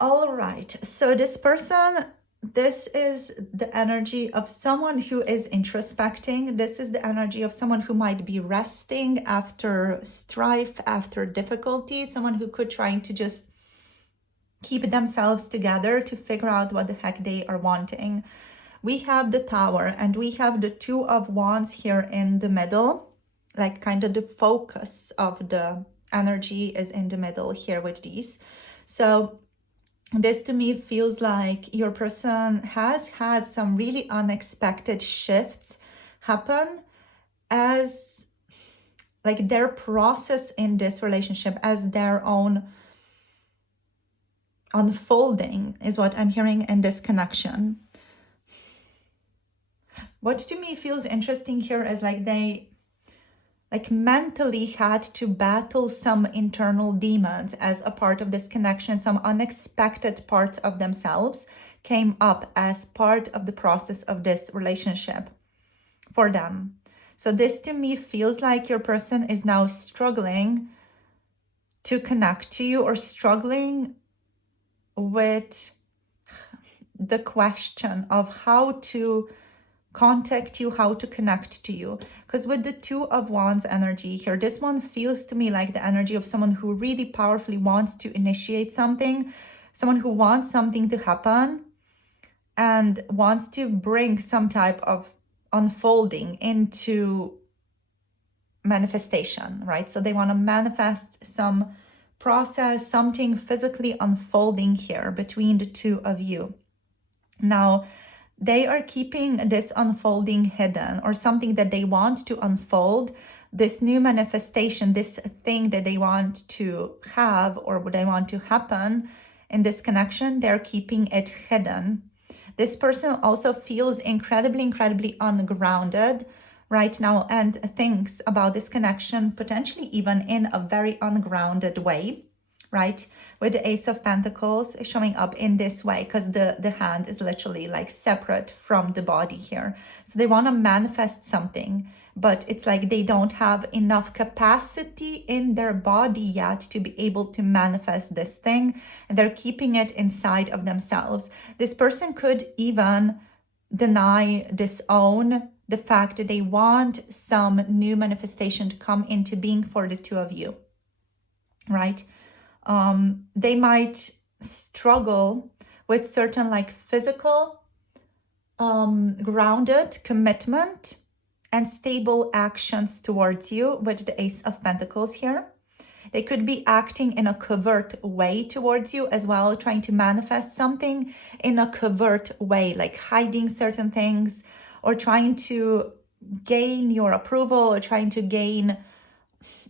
All right, so this person, this is the energy of someone who is introspecting. This is the energy of someone who might be resting after strife, after difficulty, someone who could trying to just keep themselves together to figure out what the heck they are wanting. We have the Tower and we have the Two of Wands here in the middle, like kind of the focus of the energy is in the middle here with these. So this to me feels like your person has had some really unexpected shifts happen as like their process in this relationship, as their own unfolding is what I'm hearing in this connection. What to me feels interesting here is like they like mentally had to battle some internal demons as a part of this connection. Some unexpected parts of themselves came up as part of the process of this relationship for them. So this to me feels like your person is now struggling to connect to you or struggling with the question of how to contact you, how to connect to you. Because with the Two of Wands energy here, this one feels to me like the energy of someone who really powerfully wants to initiate something, someone who wants something to happen and wants to bring some type of unfolding into manifestation, right? So they want to manifest some process, something physically unfolding here between the two of you. Now, they are keeping this unfolding hidden, or something that they want to unfold, this new manifestation, this thing that they want to have or what they want to happen in this connection, they're keeping it hidden. This person also feels incredibly ungrounded right now and thinks about this connection potentially even in a very ungrounded way, right? With the Ace of Pentacles showing up in this way, because the hand is literally like separate from the body here. So they want to manifest something, but it's like they don't have enough capacity in their body yet to be able to manifest this thing, and they're keeping it inside of themselves. This person could even deny, disown the fact that they want some new manifestation to come into being for the two of you, right? They might struggle with certain like physical, grounded commitment and stable actions towards you with the Ace of Pentacles here. They could be acting in a covert way towards you as well, trying to manifest something in a covert way, like hiding certain things or trying to gain your approval or trying to gain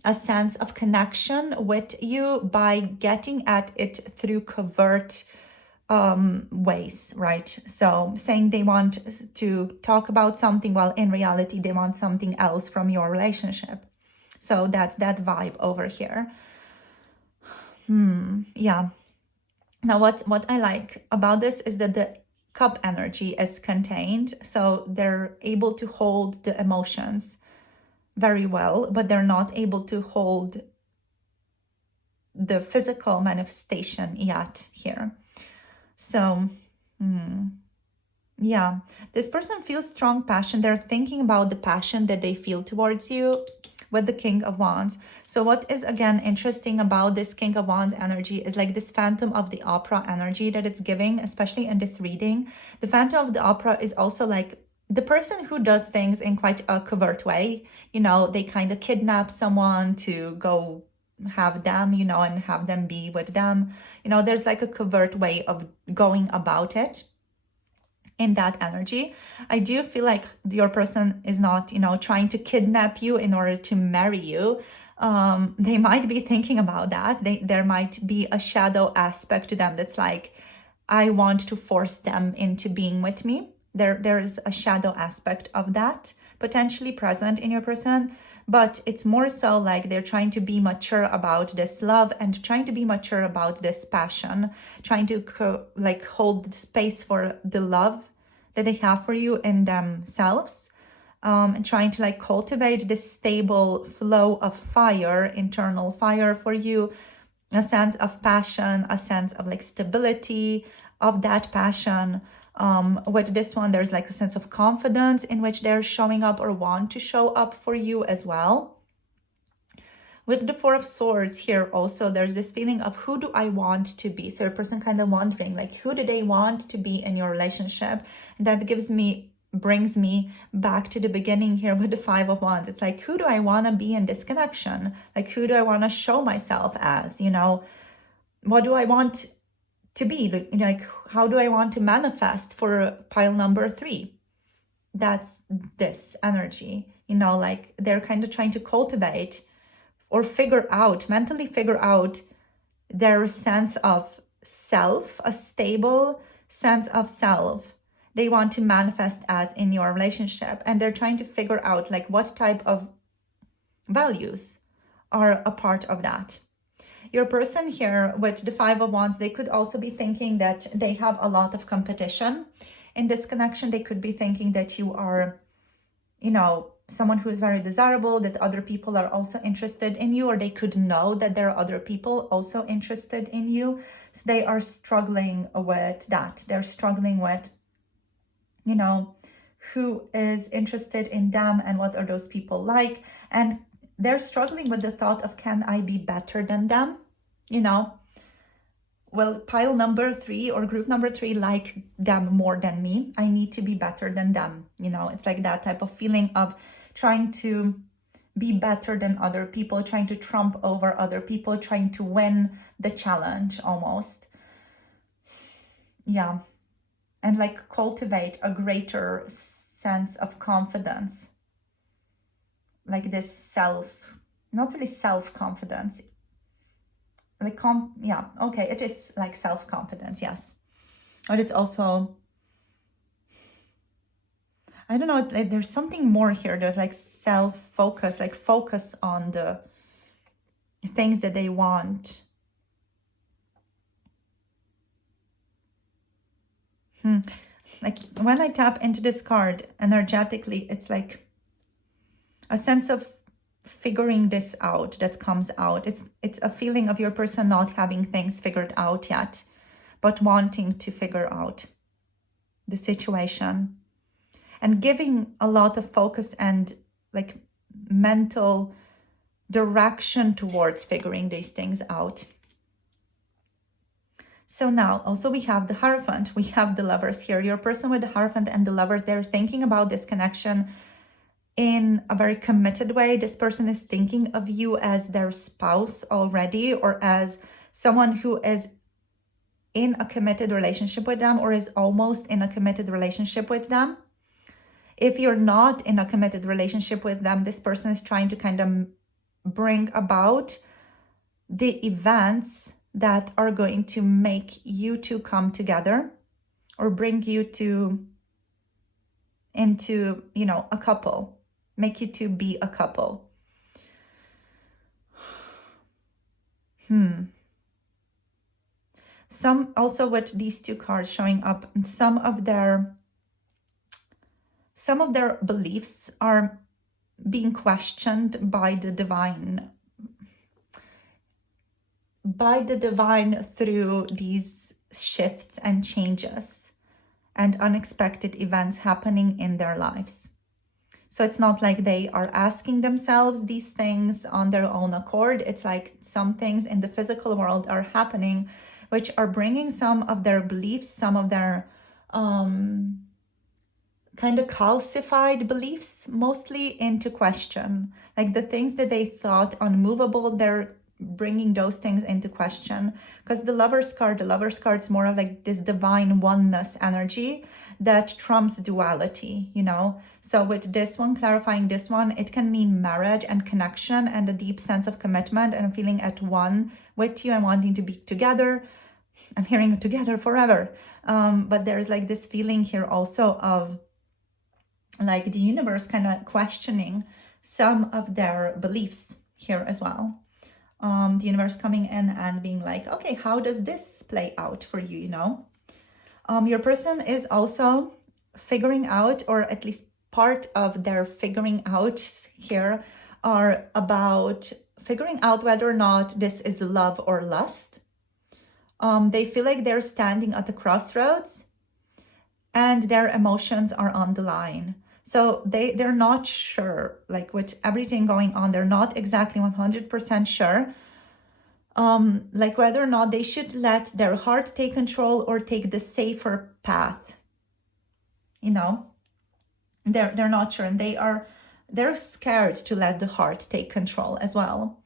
a sense of connection with you by getting at it through covert ways, right? So saying they want to talk about something, while in reality they want something else from your relationship. So that's that vibe over here. Yeah. Now what I like about this is that the cup energy is contained, so they're able to hold the emotions very well, but they're not able to hold the physical manifestation yet here. So yeah, this person feels strong passion. They're thinking about the passion that they feel towards you with the King of Wands. So what is again interesting about this King of Wands energy is like this Phantom of the Opera energy that it's giving, especially in this reading. The Phantom of the Opera is also like the person who does things in quite a covert way. You know, they kind of kidnap someone to go have them, you know, and have them be with them. You know, there's like a covert way of going about it. In that energy, I do feel like your person is not, you know, trying to kidnap you in order to marry you. They might be thinking about that. There might be a shadow aspect to them that's like, I want to force them into being with me. There is a shadow aspect of that potentially present in your person, but it's more so like they're trying to be mature about this love and trying to be mature about this passion, trying to like hold space for the love that they have for you in themselves, and trying to like cultivate this stable flow of fire, internal fire for you, a sense of passion, a sense of like stability of that passion. With this one, there's like a sense of confidence in which they're showing up or want to show up for you as well. With the Four of Swords here also, there's this feeling of who do I want to be? So a person kind of wondering like, who do they want to be in your relationship? And that brings me back to the beginning here with the Five of Wands. It's like, who do I want to be in this connection? Like, who do I want to show myself as, you know? What do I want to be? Like, how do I want to manifest for pile number 3? That's this energy, you know, like they're kind of trying to cultivate or mentally figure out their sense of self, a stable sense of self they want to manifest as in your relationship. And they're trying to figure out like what type of values are a part of that. Your person here with the Five of Wands, they could also be thinking that they have a lot of competition in this connection. They could be thinking that you are, you know, someone who is very desirable, that other people are also interested in you, or they could know that there are other people also interested in you. So they are struggling with that. They're struggling with, you know, who is interested in them and what are those people like. And they're struggling with the thought of, can I be better than them? You know, well, pile number 3 or group number 3 like them more than me. I need to be better than them. You know, it's like that type of feeling of trying to be better than other people, trying to trump over other people, trying to win the challenge almost. Yeah. And like cultivate a greater sense of confidence. Like this not really self-confidence. Like, yeah, okay, it is like self-confidence, yes. But it's also, I don't know, like there's something more here. There's like self-focus, like focus on the things that they want. Like when I tap into this card energetically, it's like a sense of figuring this out that comes out. It's a feeling of your person not having things figured out yet, but wanting to figure out the situation and giving a lot of focus and like mental direction towards figuring these things out. So now also we have the Hierophant, we have the Lovers here. Your person with the Hierophant and the Lovers, they're thinking about this connection in a very committed way. This person is thinking of you as their spouse already, or as someone who is in a committed relationship with them, or is almost in a committed relationship with them. If you're not in a committed relationship with them, this person is trying to kind of bring about the events that are going to make you two come together or bring you two into, you know, a couple, make you two be a couple. Some also with these two cards showing up, some of their beliefs are being questioned by the divine through these shifts and changes and unexpected events happening in their lives. So it's not like they are asking themselves these things on their own accord. It's like some things in the physical world are happening, which are bringing some of their beliefs, some of their kind of calcified beliefs mostly into question. Like the things that they thought unmovable, they're bringing those things into question. Because the Lover's card is more of like this divine oneness energy that trumps duality, you know. So with this one, clarifying this one, it can mean marriage and connection and a deep sense of commitment and feeling at one with you and wanting to be together. I'm hearing together forever. But there's like this feeling here also of like the universe kind of questioning some of their beliefs here as well. The universe coming in and being like, okay, how does this play out for you, you know? Your person is also figuring out, or at least part of their figuring out here are about figuring out whether or not this is love or lust. They feel like they're standing at the crossroads and their emotions are on the line. So they're not sure, like with everything going on, they're not exactly 100% sure, like whether or not they should let their heart take control or take the safer path. You know, they're not sure, and they're scared to let the heart take control as well.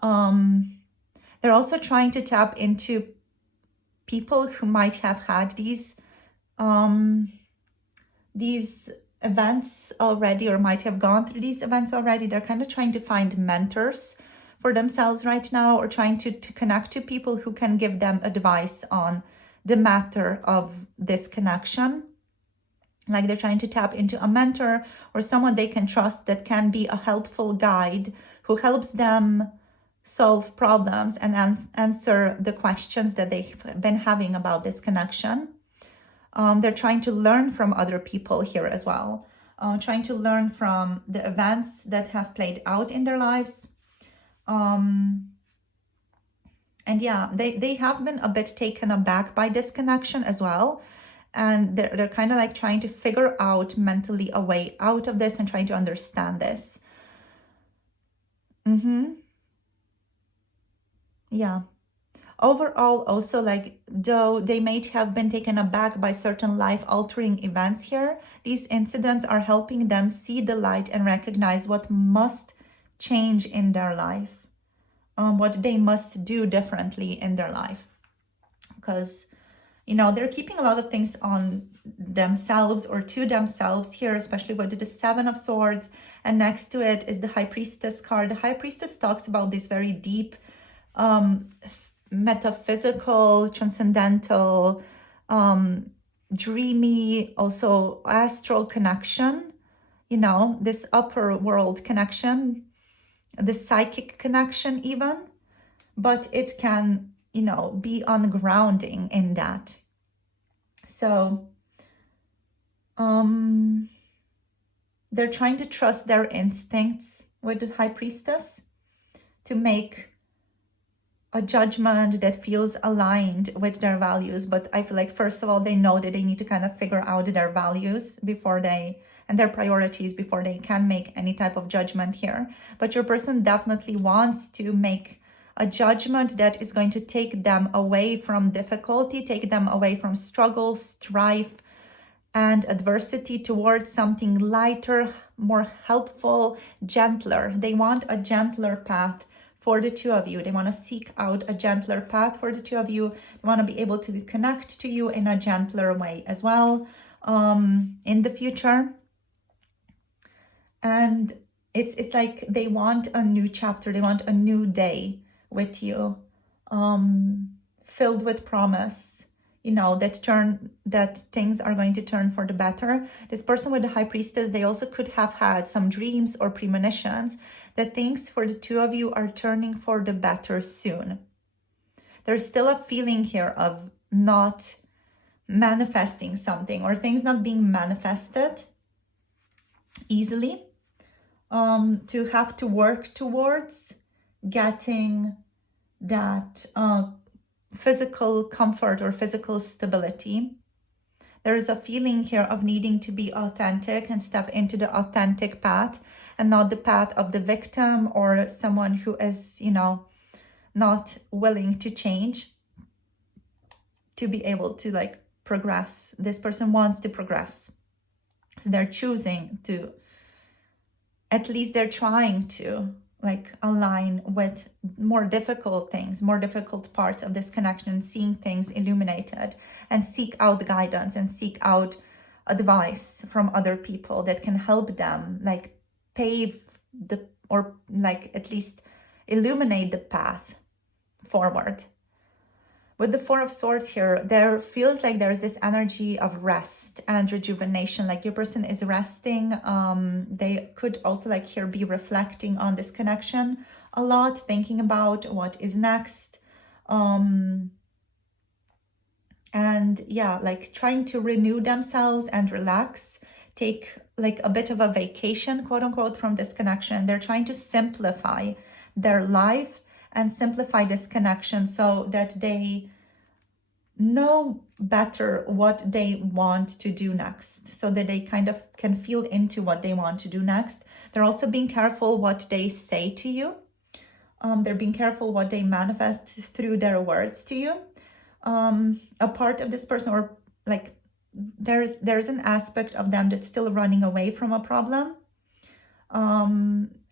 They're also trying to tap into people who might have had these events already, or might have gone through these events already. They're kind of trying to find mentors for themselves right now, or trying to connect to people who can give them advice on the matter of this connection. Like they're trying to tap into a mentor or someone they can trust that can be a helpful guide who helps them solve problems and answer the questions that they've been having about this connection. They're trying to learn from other people here as well, trying to learn from the events that have played out in their lives. And yeah, they have been a bit taken aback by this connection as well. And they're kind of like trying to figure out mentally a way out of this and trying to understand this. Yeah. Overall, also, like, though they may have been taken aback by certain life-altering events here, these incidents are helping them see the light and recognize what must change in their life, what they must do differently in their life. Because, you know, they're keeping a lot of things on themselves or to themselves here, especially with the Seven of Swords. And next to it is the High Priestess card. The High Priestess talks about this very deep, metaphysical, transcendental, dreamy, also astral connection, you know, this upper world connection, the psychic connection even, but it can, you know, be ungrounding in that. So they're trying to trust their instincts with the High Priestess to make a judgment that feels aligned with their values. But I feel like, first of all, they know that they need to kind of figure out their values before they, and their priorities before they can make any type of judgment here. But your person definitely wants to make a judgment that is going to take them away from difficulty, take them away from struggle, strife, and adversity towards something lighter, more helpful, gentler. They want a gentler path for the two of you. They want to seek out a gentler path for the two of you. They want to be able to connect to you in a gentler way as well in the future. And it's like they want a new chapter. They want a new day with you. filled with promise, you know, that things are going to turn for the better. This person with the High Priestess, they also could have had some dreams or premonitions that things for the two of you are turning for the better soon. There's still a feeling here of not manifesting something, or things not being manifested easily, to have to work towards getting that physical comfort or physical stability. There is a feeling here of needing to be authentic and step into the authentic path, and not the path of the victim or someone who is, you know, not willing to change to be able to like progress. This person wants to progress. So they're choosing to, at least they're trying to like align with more difficult things, more difficult parts of this connection, seeing things illuminated, and seek out guidance and seek out advice from other people that can help them like pave the, or like at least illuminate the path forward. With the Four of Swords here, there feels like there's this energy of rest and rejuvenation, like your person is resting. They could also like here be reflecting on this connection a lot, thinking about what is next. And yeah, like trying to renew themselves and relax, take like a bit of a vacation, quote unquote, from this connection. They're trying to simplify their life and simplify this connection so that they know better what they want to do next, so that they kind of can feel into what they want to do next. They're also being careful what they say to you. They're being careful what they manifest through their words to you. A part of this person, or like there's an aspect of them that's still running away from a problem.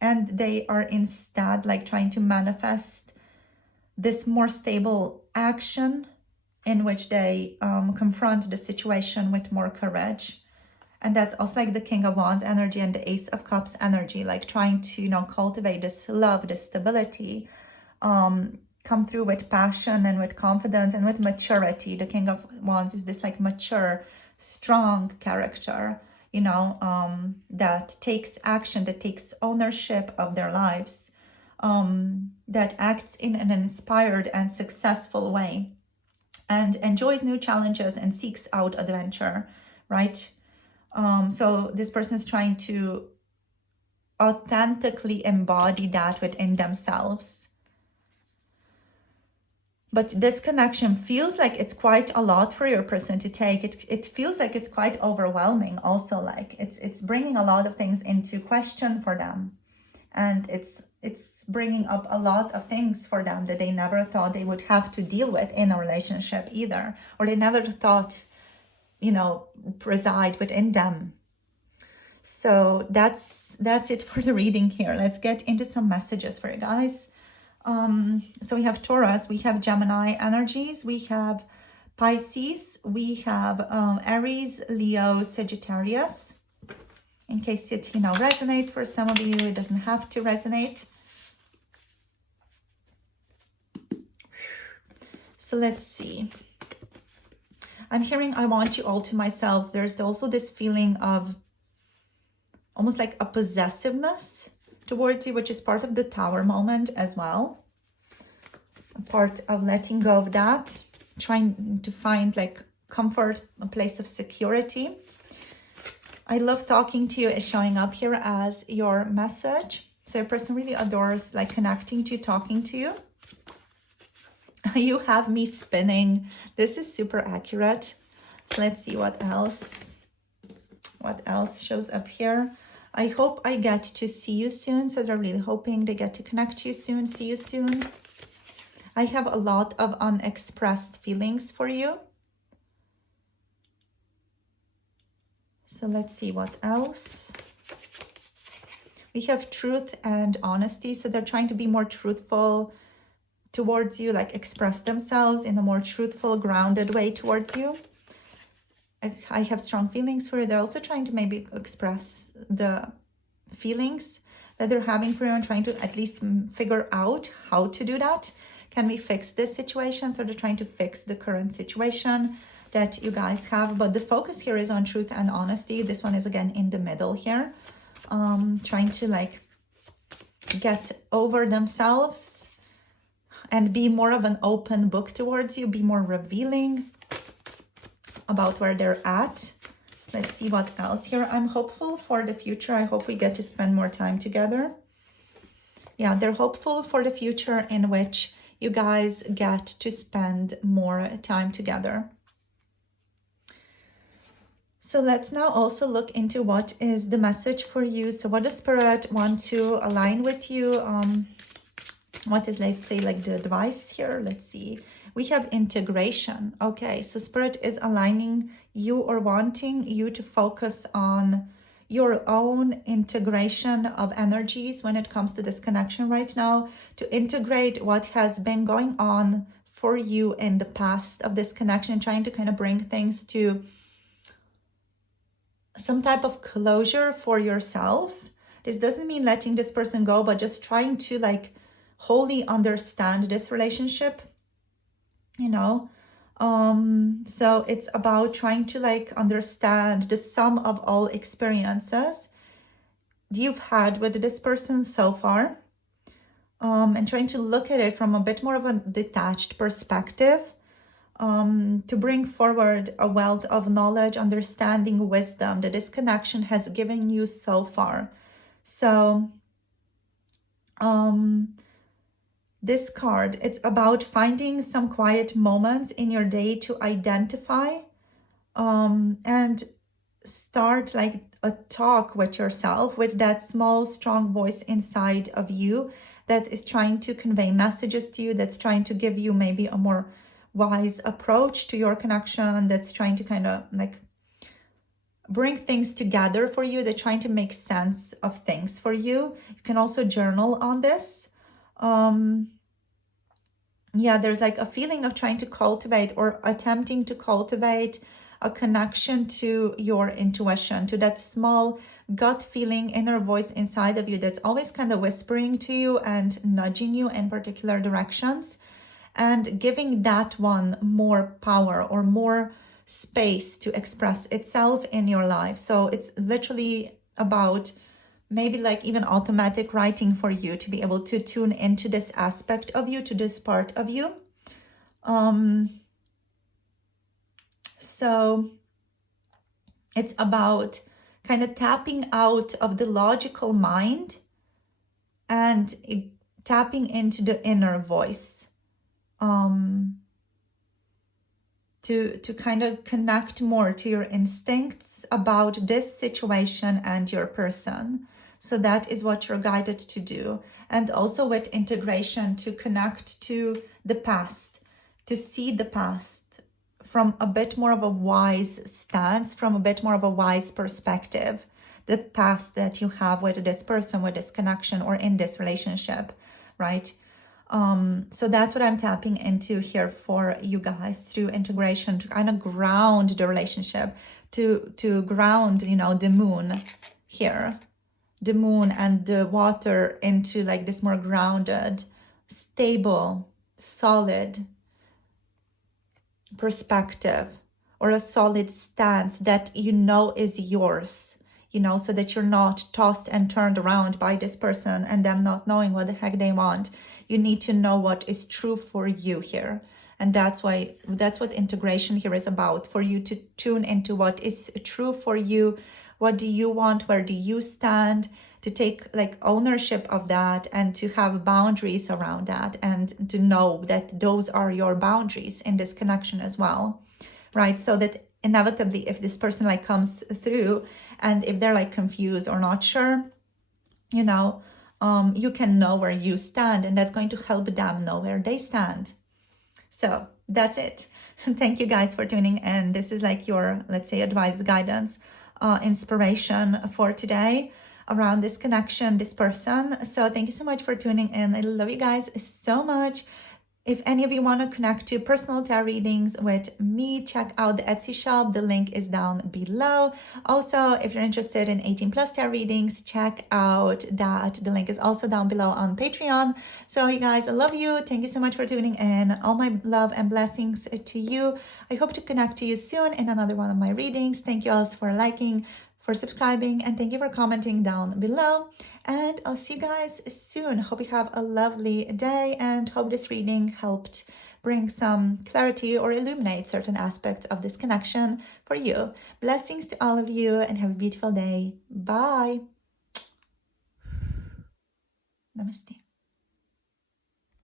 And they are instead like trying to manifest this more stable action in which they confront the situation with more courage. And that's also like the King of Wands energy and the Ace of Cups energy, like trying to, you know, cultivate this love, this stability, come through with passion and with confidence and with maturity. The King of Wands is this like mature, strong character, you know, that takes action, that takes ownership of their lives, that acts in an inspired and successful way, and enjoys new challenges and seeks out adventure, right? So this person is trying to authentically embody that within themselves. But this connection feels like it's quite a lot for your person to take. It feels like it's quite overwhelming also, like it's bringing a lot of things into question for them. And it's bringing up a lot of things for them that they never thought they would have to deal with in a relationship either. Or they never thought, you know, reside within them. So that's it for the reading here. Let's get into some messages for you guys. So we have Taurus, we have Gemini energies, we have Pisces, we have Aries, Leo, Sagittarius. In case it, you know, resonates for some of you, it doesn't have to resonate. So let's see. I'm hearing I want you all to myself. There's also this feeling of almost like a possessiveness towards you, which is part of the Tower moment as well. A part of letting go of that, trying to find like comfort, a place of security. I love talking to you is showing up here as your message. So your person really adores like connecting to you, talking to you. You have me spinning. This is super accurate. Let's see what else. What else shows up here? I hope I get to see you soon. So they're really hoping they get to connect to you soon, see you soon. I have a lot of unexpressed feelings for you. So let's see what else. We have truth and honesty. So they're trying to be more truthful towards you, like express themselves in a more truthful, grounded way towards you. I have strong feelings for you. They're also trying to maybe express the feelings that they're having for you and trying to at least figure out how to do that. Can we fix this situation? So they're trying to fix the current situation that you guys have. But the focus here is on truth and honesty. This one is again in the middle here. Trying to like get over themselves and be more of an open book towards you, be more revealing about where they're at. Let's see what else here. I'm hopeful for the future. I hope we get to spend more time together. Yeah, they're hopeful for the future in which you guys get to spend more time together. So let's now also look into what is the message for you. So what does Spirit want to align with you? What is, let's say, like the advice here? Let's see. We have integration. Okay, so Spirit is aligning you or wanting you to focus on your own integration of energies when it comes to this connection right now, to integrate what has been going on for you in the past of this connection, trying to kind of bring things to some type of closure for yourself. This doesn't mean letting this person go, but just trying to like wholly understand this relationship, you know. So it's about trying to like understand the sum of all experiences you've had with this person so far, and trying to look at it from a bit more of a detached perspective, to bring forward a wealth of knowledge, understanding, wisdom that this connection has given you so far. So this card, it's about finding some quiet moments in your day to identify and start like a talk with yourself, with that small, strong voice inside of you that is trying to convey messages to you, that's trying to give you maybe a more wise approach to your connection, that's trying to kind of like bring things together for you, they're trying to make sense of things for you. You can also journal on this. Yeah, there's like a feeling of trying to cultivate or attempting to cultivate a connection to your intuition, to that small gut feeling, inner voice inside of you that's always kind of whispering to you and nudging you in particular directions, and giving that one more power or more space to express itself in your life. So it's literally about maybe like even automatic writing for you to be able to tune into this aspect of you, to this part of you. So it's about kind of tapping out of the logical mind and tapping into the inner voice, to kind of connect more to your instincts about this situation and your person. So that is what you're guided to do. And also with integration, to connect to the past, to see the past from a bit more of a wise stance, from a bit more of a wise perspective, the past that you have with this person, with this connection, or in this relationship, right? So that's what I'm tapping into here for you guys through integration, to kind of ground the relationship, to ground, you know, the moon here, the moon and the water into like this more grounded, stable, solid perspective, or a solid stance that you know is yours, you know, so that you're not tossed and turned around by this person and them not knowing what the heck they want. You need to know what is true for you here. And that's what integration here is about, for you to tune into what is true for you. What do you want? Where do you stand? To take like ownership of that and to have boundaries around that, and to know that those are your boundaries in this connection as well, right? So that inevitably, if this person like comes through and if they're like confused or not sure, you know, you can know where you stand, and that's going to help them know where they stand. So that's it. Thank you guys for tuning in. This is like your, let's say, advice, guidance, inspiration for today around this connection, this person. So thank you so much for tuning in. I love you guys so much. If any of you want to connect to personal tarot readings with me, check out the Etsy shop. The link is down below. Also, if you're interested in 18 plus tarot readings, check out that. The link is also down below on Patreon. So you guys, I love you. Thank you so much for tuning in. All my love and blessings to you. I hope to connect to you soon in another one of my readings. Thank you all for liking, for subscribing, and thank you for commenting down below. And I'll see you guys soon. Hope you have a lovely day and hope this reading helped bring some clarity or illuminate certain aspects of this connection for you. Blessings to all of you and have a beautiful day. Bye. Namaste.